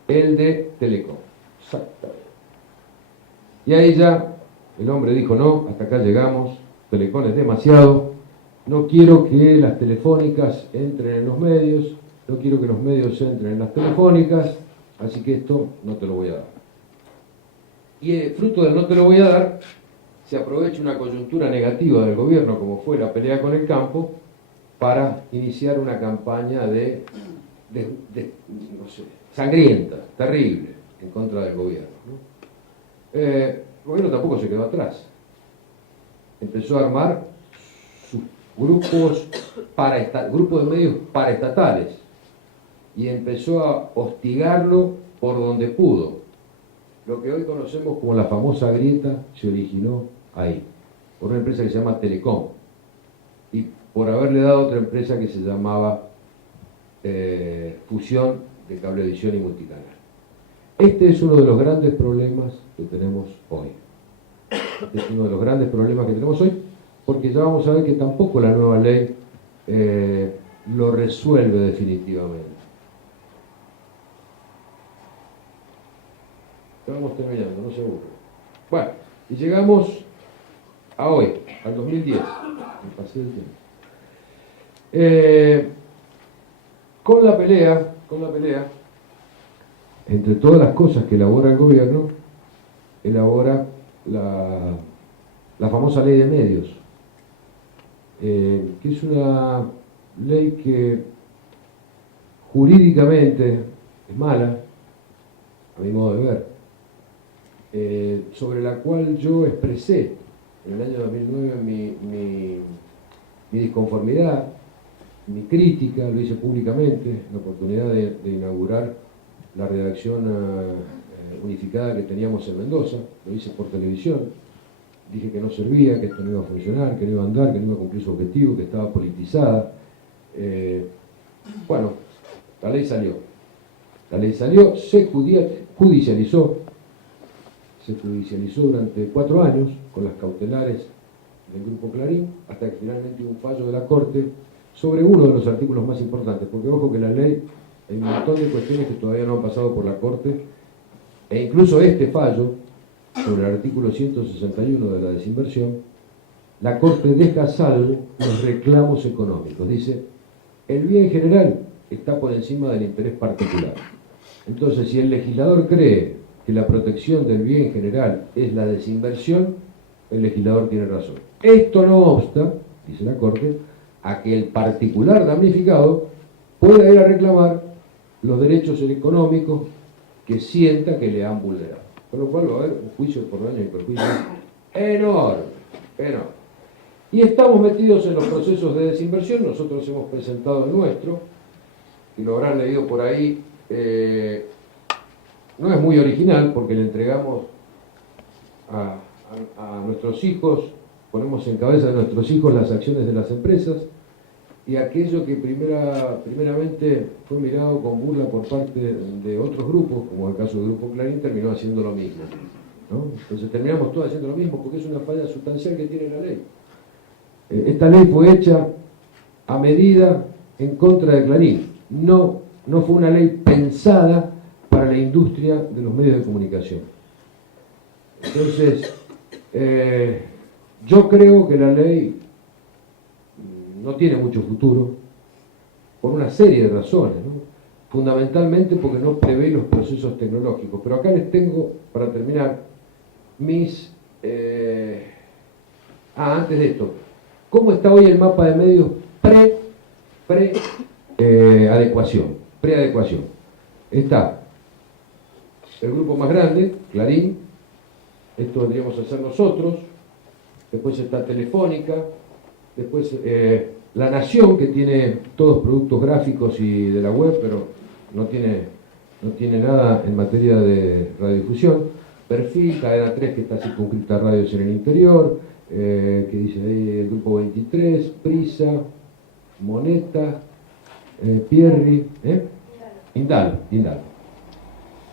el de Telecom. Exactamente. Y ahí ya el hombre dijo, no, hasta acá llegamos, Telecom es demasiado, no quiero que las telefónicas entren en los medios, no quiero que los medios entren en las telefónicas, así que esto no te lo voy a dar. Y fruto del no te lo voy a dar, se aprovecha una coyuntura negativa del gobierno, como fue la pelea con el campo, para iniciar una campaña no sé, sangrienta, terrible, en contra del gobierno, ¿no? El gobierno tampoco se quedó atrás. Empezó a armar sus grupos de medios paraestatales y empezó a hostigarlo por donde pudo. Lo que hoy conocemos como la famosa grieta se originó ahí, por una empresa que se llama Telecom y por haberle dado a otra empresa que se llamaba Fusión de Cablevisión y Multicanal. Este es uno de los grandes problemas que tenemos hoy. Este es uno de los grandes problemas que tenemos hoy, porque ya vamos a ver que tampoco la nueva ley lo resuelve definitivamente. Estamos terminando, no se aburre. Bueno, y llegamos a hoy, al 2010. Me pasé el tiempo. Con la pelea, entre todas las cosas que elabora el gobierno, elabora la famosa ley de medios, que es una ley que jurídicamente es mala, a mi modo de ver, sobre la cual yo expresé en el año 2009 mi disconformidad, mi crítica, lo hice públicamente, la oportunidad de inaugurar la redacción unificada que teníamos en Mendoza, lo hice por televisión, dije que no servía, que esto no iba a funcionar, que no iba a andar, que no iba a cumplir su objetivo, que estaba politizada. Bueno, la ley salió, se judicializó durante 4 años con las cautelares del Grupo Clarín, hasta que finalmente hubo un fallo de la Corte sobre uno de los artículos más importantes, porque ojo que la ley, hay un montón de cuestiones que todavía no han pasado por la Corte, e incluso este fallo, sobre el artículo 161 de la desinversión, la Corte deja a salvo los reclamos económicos. Dice, el bien general está por encima del interés particular. Entonces, si el legislador cree que la protección del bien general es la desinversión, el legislador tiene razón. Esto no obsta, dice la Corte, a que el particular damnificado pueda ir a reclamar los derechos económicos que sienta que le han vulnerado. Con lo cual va a haber un juicio por daño y perjuicio enorme, enorme. Y estamos metidos en los procesos de desinversión. Nosotros hemos presentado el nuestro, y lo habrán leído por ahí. No es muy original porque le entregamos a nuestros hijos, ponemos en cabeza de nuestros hijos las acciones de las empresas, y aquello que primeramente fue mirado con burla por parte de otros grupos, como el caso del Grupo Clarín, terminó haciendo lo mismo, ¿no? Entonces terminamos todos haciendo lo mismo porque es una falla sustancial que tiene la ley. Esta ley fue hecha a medida en contra de Clarín. No fue una ley pensada para la industria de los medios de comunicación. Entonces, yo creo que la ley no tiene mucho futuro por una serie de razones, ¿no? Fundamentalmente porque no prevé los procesos tecnológicos. Pero acá les tengo, para terminar, mis... antes de esto, ¿cómo está hoy el mapa de medios preadecuación? Está el grupo más grande, Clarín, esto vendríamos a hacer nosotros, después está Telefónica, después La Nación, que tiene todos productos gráficos y de la web, pero no tiene nada en materia de radiodifusión, Perfil, Cadena 3, que está circunscrita a radios en el interior, que dice ahí el grupo 23, Prisa, Moneta, Pierri, Indalo.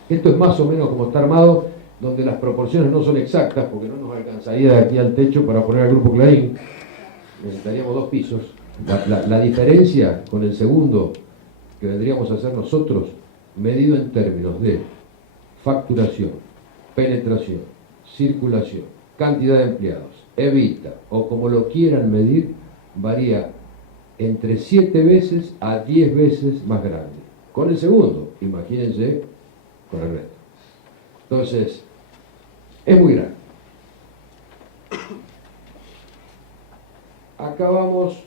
Esto es más o menos como está armado, donde las proporciones no son exactas, porque no nos alcanzaría de aquí al techo para poner al grupo Clarín, necesitaríamos 2 pisos. La diferencia con el segundo que vendríamos a hacer nosotros, medido en términos de facturación, penetración, circulación, cantidad de empleados, evita, o como lo quieran medir, varía entre 7 veces a 10 veces más grande. Con el segundo, imagínense con el resto. Entonces, es muy grande. Acá vamos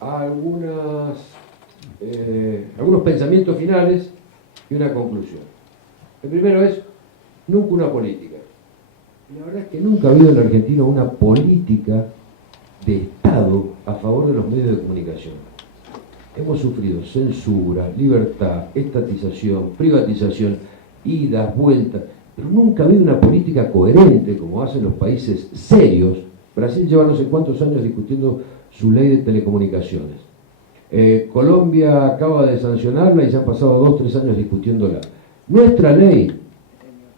a algunos pensamientos finales y una conclusión. El primero es, nunca una política. La verdad es que nunca ha habido en la Argentina una política de Estado a favor de los medios de comunicación. Hemos sufrido censura, libertad, estatización, privatización, idas, vueltas, pero nunca ha habido una política coherente como hacen los países serios. Brasil lleva no sé cuántos años discutiendo su ley de telecomunicaciones. Colombia acaba de sancionarla y se han pasado 2 o 3 años discutiéndola. Nuestra ley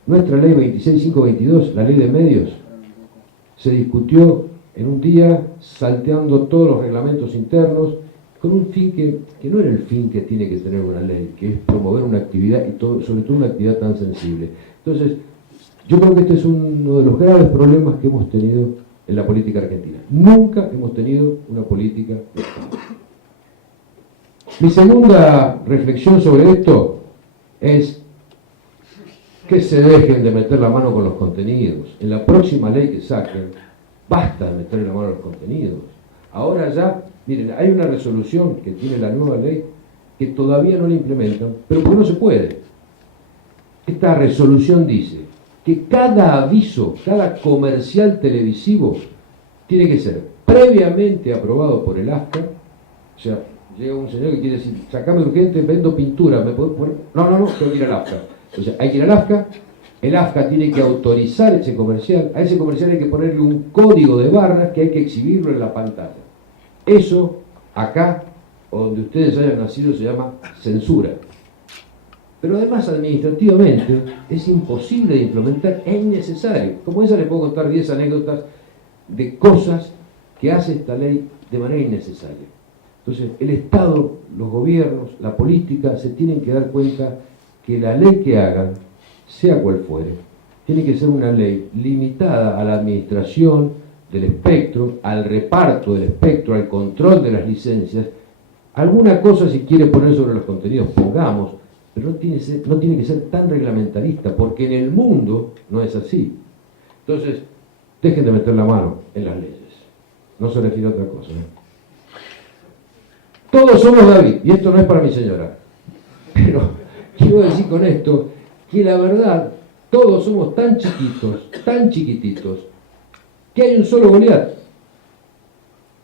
26522, la ley de medios, se discutió en un día salteando todos los reglamentos internos con un fin que no era el fin que tiene que tener una ley, que es promover una actividad y sobre todo una actividad tan sensible. Entonces, yo creo que este es uno de los graves problemas que hemos tenido en la política argentina. Nunca hemos tenido una política de Estado. Mi segunda reflexión sobre esto es que se dejen de meter la mano con los contenidos. En la próxima ley que saquen, basta de meterle la mano a los contenidos. Ahora ya, miren, hay una resolución que tiene la nueva ley que todavía no la implementan, pero porque no se puede. Esta resolución dice que cada aviso, cada comercial televisivo tiene que ser previamente aprobado por el AFCA. O sea, llega un señor que quiere decir, sacame urgente, vendo pintura, ¿me podés poner? No, tengo que ir al AFCA. O sea, hay que ir al AFCA, el AFCA tiene que autorizar ese comercial, a ese comercial hay que ponerle un código de barras que hay que exhibirlo en la pantalla. Eso, acá, o donde ustedes hayan nacido, se llama censura. Pero además, administrativamente, es imposible de implementar, es innecesario. Como esa les puedo contar 10 anécdotas de cosas que hace esta ley de manera innecesaria. Entonces, el Estado, los gobiernos, la política, se tienen que dar cuenta que la ley que hagan, sea cual fuere, tiene que ser una ley limitada a la administración del espectro, al reparto del espectro, al control de las licencias. Alguna cosa, si quiere poner sobre los contenidos, pongamos, pero no tiene que ser tan reglamentarista, porque en el mundo no es así. Entonces, dejen de meter la mano en las leyes. No se refiere a otra cosa, ¿eh? Todos somos David, y esto no es para mi señora. Pero quiero decir con esto que la verdad, todos somos tan chiquititos, que hay un solo Goliat.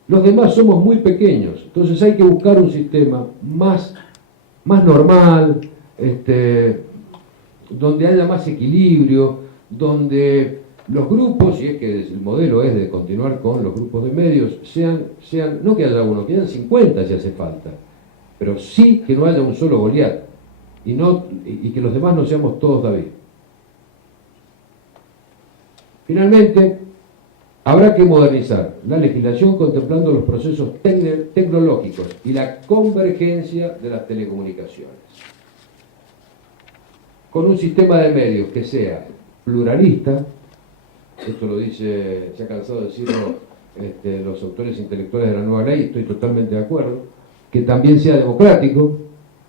Los demás somos muy pequeños. Entonces hay que buscar un sistema más normal, donde haya más equilibrio, donde los grupos, y es que el modelo es de continuar con los grupos de medios, sean no que haya uno, que hayan 50 si hace falta, pero sí que no haya un solo Goliat, y que los demás no seamos todos David. Finalmente, habrá que modernizar la legislación contemplando los procesos tecnológicos y la convergencia de las telecomunicaciones, con un sistema de medios que sea pluralista. Esto lo dice, se ha cansado de decirlo los autores intelectuales de la nueva ley, estoy totalmente de acuerdo, que también sea democrático,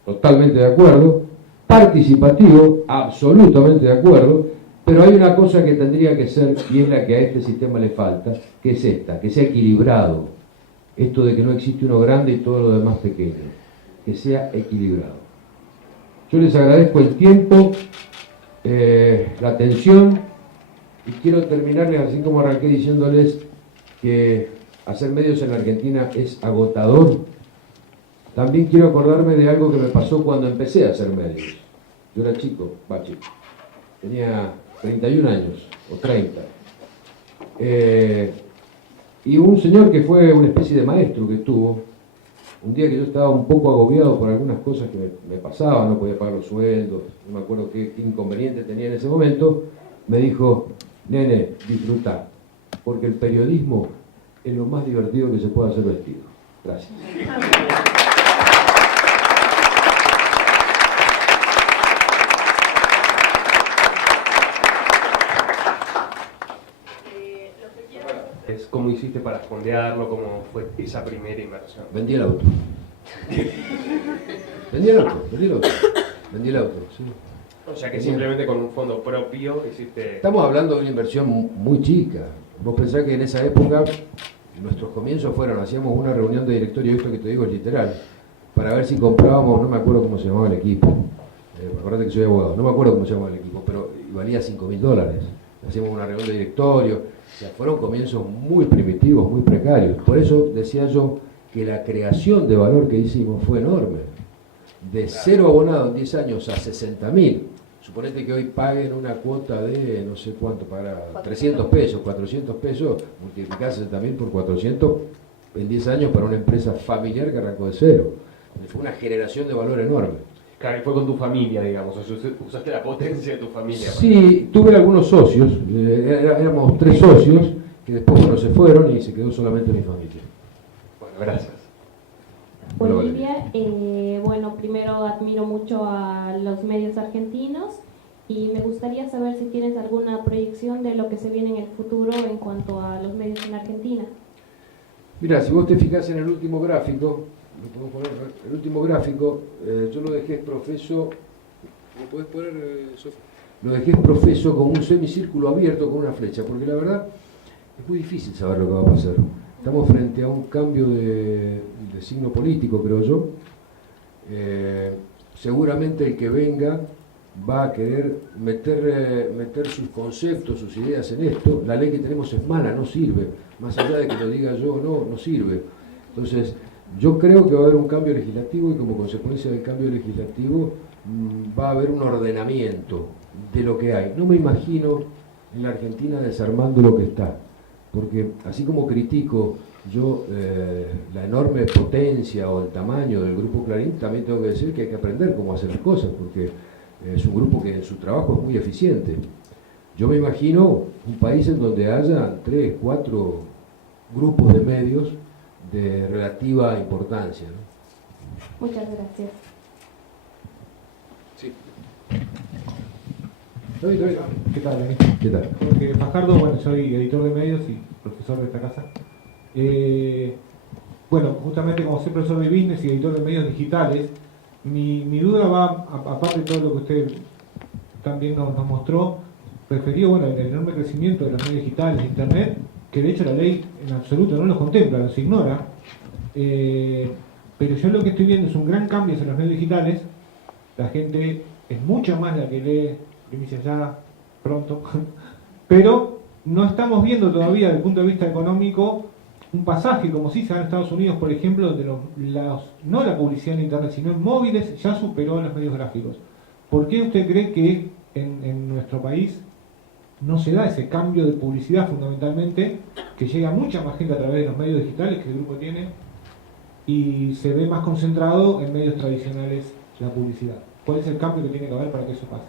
totalmente de acuerdo, participativo, absolutamente de acuerdo, pero hay una cosa que tendría que ser, y es la que a este sistema le falta, que es esta, que sea equilibrado. Esto de que no existe uno grande y todo lo demás pequeño, que sea equilibrado. Yo les agradezco el tiempo, la atención, y quiero terminarles así como arranqué diciéndoles que hacer medios en la Argentina es agotador. También quiero acordarme de algo que me pasó cuando empecé a hacer medios. Yo era chico, tenía 31 años, o 30. Y un señor que fue una especie de maestro que tuvo, un día que yo estaba un poco agobiado por algunas cosas que me pasaban, no podía pagar los sueldos, no me acuerdo qué inconveniente tenía en ese momento, me dijo: nene, disfrutá, porque el periodismo es lo más divertido que se puede hacer vestido. Gracias. ¿Cómo hiciste para fondearlo? ¿Cómo fue esa primera inversión? Vendí el auto. Vendí el auto, sí. O sea que simplemente con un fondo propio hiciste... Estamos hablando de una inversión muy chica. Vos pensás que en esa época, nuestros comienzos fueron, hacíamos una reunión de directorio, esto que te digo es literal, para ver si comprábamos, no me acuerdo cómo se llamaba el equipo, acordate que soy abogado, no me acuerdo cómo se llamaba el equipo, pero valía $5.000. Hacíamos una reunión de directorio, o sea, fueron comienzos muy primitivos, muy precarios. Por eso decía yo que la creación de valor que hicimos fue enorme. De 0 abonado en 10 años a 60.000. Suponete que hoy paguen una cuota de, no sé cuánto pagará, 300 pesos, 400 pesos, multiplicarse también por 400 en 10 años para una empresa familiar que arrancó de cero. Fue una generación de valor enorme. Claro, y fue con tu familia, digamos, o sea, usaste la potencia de tu familia. Sí, tuve algunos socios, éramos 3 socios, que después bueno, se fueron y se quedó solamente mi familia. Bueno, gracias. Bolivia, bueno, primero admiro mucho a los medios argentinos y me gustaría saber si tienes alguna proyección de lo que se viene en el futuro en cuanto a los medios en Argentina. Mira, si vos te fijas en el último gráfico, yo lo dejé profeso, ¿me podés poner, Sofía? Lo dejé profeso con un semicírculo abierto con una flecha, porque la verdad es muy difícil saber lo que va a pasar. Estamos frente a un cambio de signo político, creo yo. Seguramente el que venga va a querer meter sus conceptos, sus ideas en esto. La ley que tenemos es mala, no sirve. Más allá de que lo diga yo, no sirve. Entonces, yo creo que va a haber un cambio legislativo y como consecuencia del cambio legislativo va a haber un ordenamiento de lo que hay. No me imagino en la Argentina desarmando lo que está. Porque así como critico yo la enorme potencia o el tamaño del Grupo Clarín, también tengo que decir que hay que aprender cómo hacer las cosas, porque es un grupo que en su trabajo es muy eficiente. Yo me imagino un país en donde haya 3, 4 grupos de medios de relativa importancia, ¿no? Muchas gracias. Sí. ¿Qué tal, Dani? ¿Qué tal? Jorge Fajardo, bueno, soy editor de medios y profesor de esta casa. Bueno, justamente como soy profesor de business y editor de medios digitales, mi duda va, aparte de todo lo que usted también nos mostró, referido bueno, al enorme crecimiento de los medios digitales, internet, que de hecho la ley en absoluto no los contempla, los ignora, pero yo lo que estoy viendo es un gran cambio hacia los medios digitales, la gente es mucha más la que lee Primicia Ya pronto, pero no estamos viendo todavía desde el punto de vista económico un pasaje como si se da en Estados Unidos, por ejemplo, donde no la publicidad en internet, sino en móviles ya superó a los medios gráficos. ¿Por qué usted cree que en nuestro país no se da ese cambio de publicidad fundamentalmente, que llega a mucha más gente a través de los medios digitales que el grupo tiene, y se ve más concentrado en medios tradicionales la publicidad? ¿Cuál es el cambio que tiene que haber para que eso pase?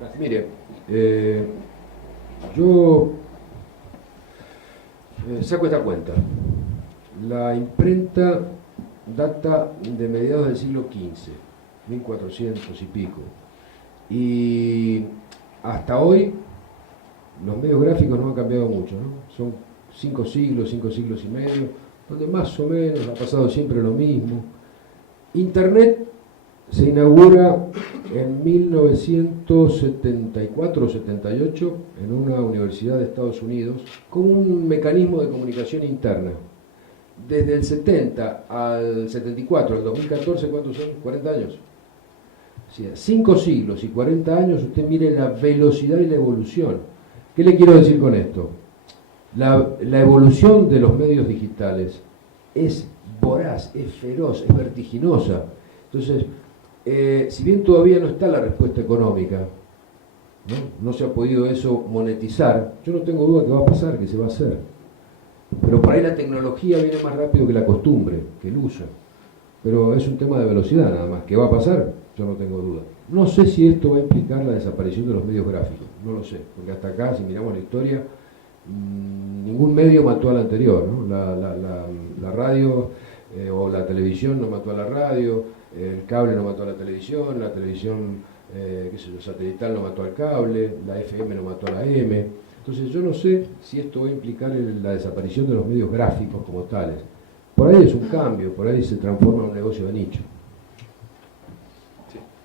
Gracias. Mire, yo saco esta cuenta. La imprenta data de mediados del siglo XV, 1400 y pico. Y hasta hoy los medios gráficos no han cambiado mucho, ¿no? Son 5 siglos y medio, donde más o menos ha pasado siempre lo mismo. Internet se inaugura en 1974 o 78 en una universidad de Estados Unidos como un mecanismo de comunicación interna. Desde el 70 al 74, al 2014, ¿cuántos son? 40 años. O sea, 5 siglos y 40 años, usted mire la velocidad y la evolución. ¿Qué le quiero decir con esto? La evolución de los medios digitales es voraz, es feroz, es vertiginosa. Entonces, si bien todavía no está la respuesta económica, no se ha podido eso monetizar, yo no tengo duda que va a pasar, que se va a hacer. Pero por ahí la tecnología viene más rápido que la costumbre, que el uso. Pero es un tema de velocidad nada más. ¿Qué va a pasar? Yo no tengo duda. No sé si esto va a implicar la desaparición de los medios gráficos, no lo sé, porque hasta acá, si miramos la historia, ningún medio mató al anterior, ¿no? La radio o la televisión no mató a la radio, el cable no mató a la televisión qué sé yo, satelital no mató al cable, la FM no mató a la AM. Entonces yo no sé si esto va a implicar la desaparición de los medios gráficos como tales. Por ahí es un cambio, por ahí se transforma en un negocio de nicho.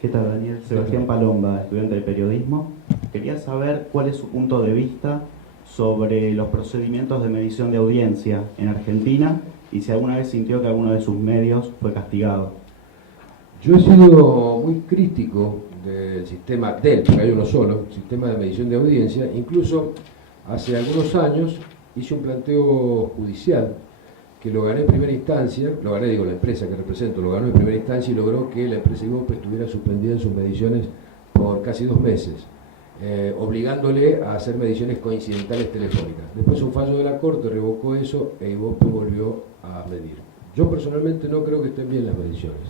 ¿Qué tal, Daniel? Sebastián Palomba, estudiante de periodismo. Quería saber cuál es su punto de vista sobre los procedimientos de medición de audiencia en Argentina y si alguna vez sintió que alguno de sus medios fue castigado. Yo he sido muy crítico del sistema porque hay uno solo, sistema de medición de audiencia. Incluso hace algunos años hice un planteo judicial que lo gané en primera instancia, la empresa que represento lo ganó en primera instancia y logró que la empresa Ibope estuviera suspendida en sus mediciones por casi 2 meses, obligándole a hacer mediciones coincidentales telefónicas. Después un fallo de la Corte revocó eso e Ibope volvió a medir. Yo personalmente no creo que estén bien las mediciones.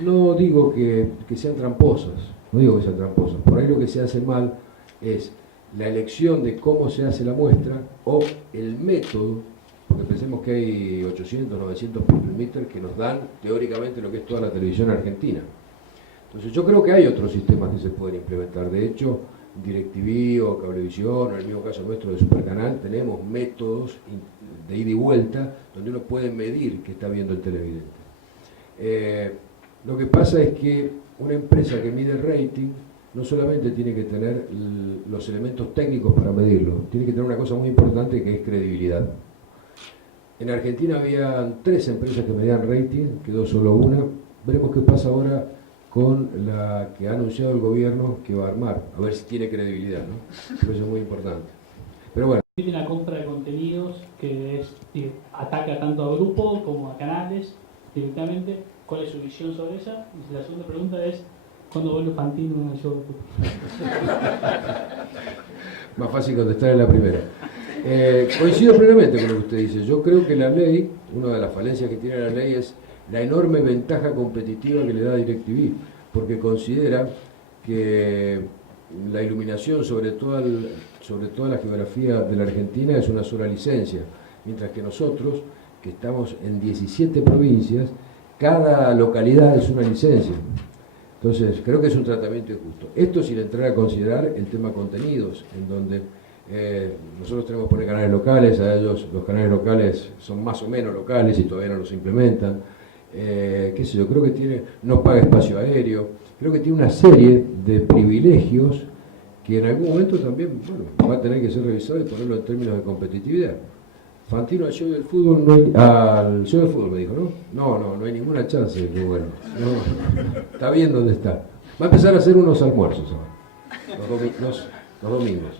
No digo que sean tramposas, por ahí lo que se hace mal es la elección de cómo se hace la muestra o el método, porque pensemos que hay 800, 900 people meter que nos dan teóricamente lo que es toda la televisión argentina. Entonces yo creo que hay otros sistemas que se pueden implementar. De hecho, DirecTV o Cablevisión, o en el mismo caso nuestro de Supercanal, tenemos métodos de ida y vuelta donde uno puede medir qué está viendo el televidente. Lo que pasa es que una empresa que mide rating no solamente tiene que tener los elementos técnicos para medirlo, tiene que tener una cosa muy importante que es credibilidad. En Argentina había 3 empresas que medían rating, quedó solo una. Veremos qué pasa ahora con la que ha anunciado el gobierno que va a armar, a ver si tiene credibilidad, ¿no? Pero eso es muy importante. Pero bueno. Tiene una compra de contenidos que ataca tanto a grupos como a canales directamente. ¿Cuál es su visión sobre esa? Y la segunda pregunta es, ¿cuándo vuelve Fantino en el show de fútbol? Más fácil contestar en la primera. Coincido plenamente con lo que usted dice. Yo creo que la ley, una de las falencias que tiene la ley es la enorme ventaja competitiva que le da DirecTV, porque considera que la iluminación sobre toda la geografía de la Argentina es una sola licencia, mientras que nosotros, que estamos en 17 provincias, cada localidad es una licencia. Entonces, creo que es un tratamiento injusto. Esto sin entrar a considerar el tema contenidos, en donde nosotros tenemos que poner canales locales, a ellos los canales locales son más o menos locales y todavía no los implementan. Qué sé yo, creo que no paga espacio aéreo, creo que tiene una serie de privilegios que en algún momento también va a tener que ser revisado y ponerlo en términos de competitividad. Fantino al show del fútbol, no hay, al show del fútbol me dijo, ¿no? No hay ninguna chance. Que bueno, está bien donde está. Va a empezar a hacer unos almuerzos ahora, los domingos.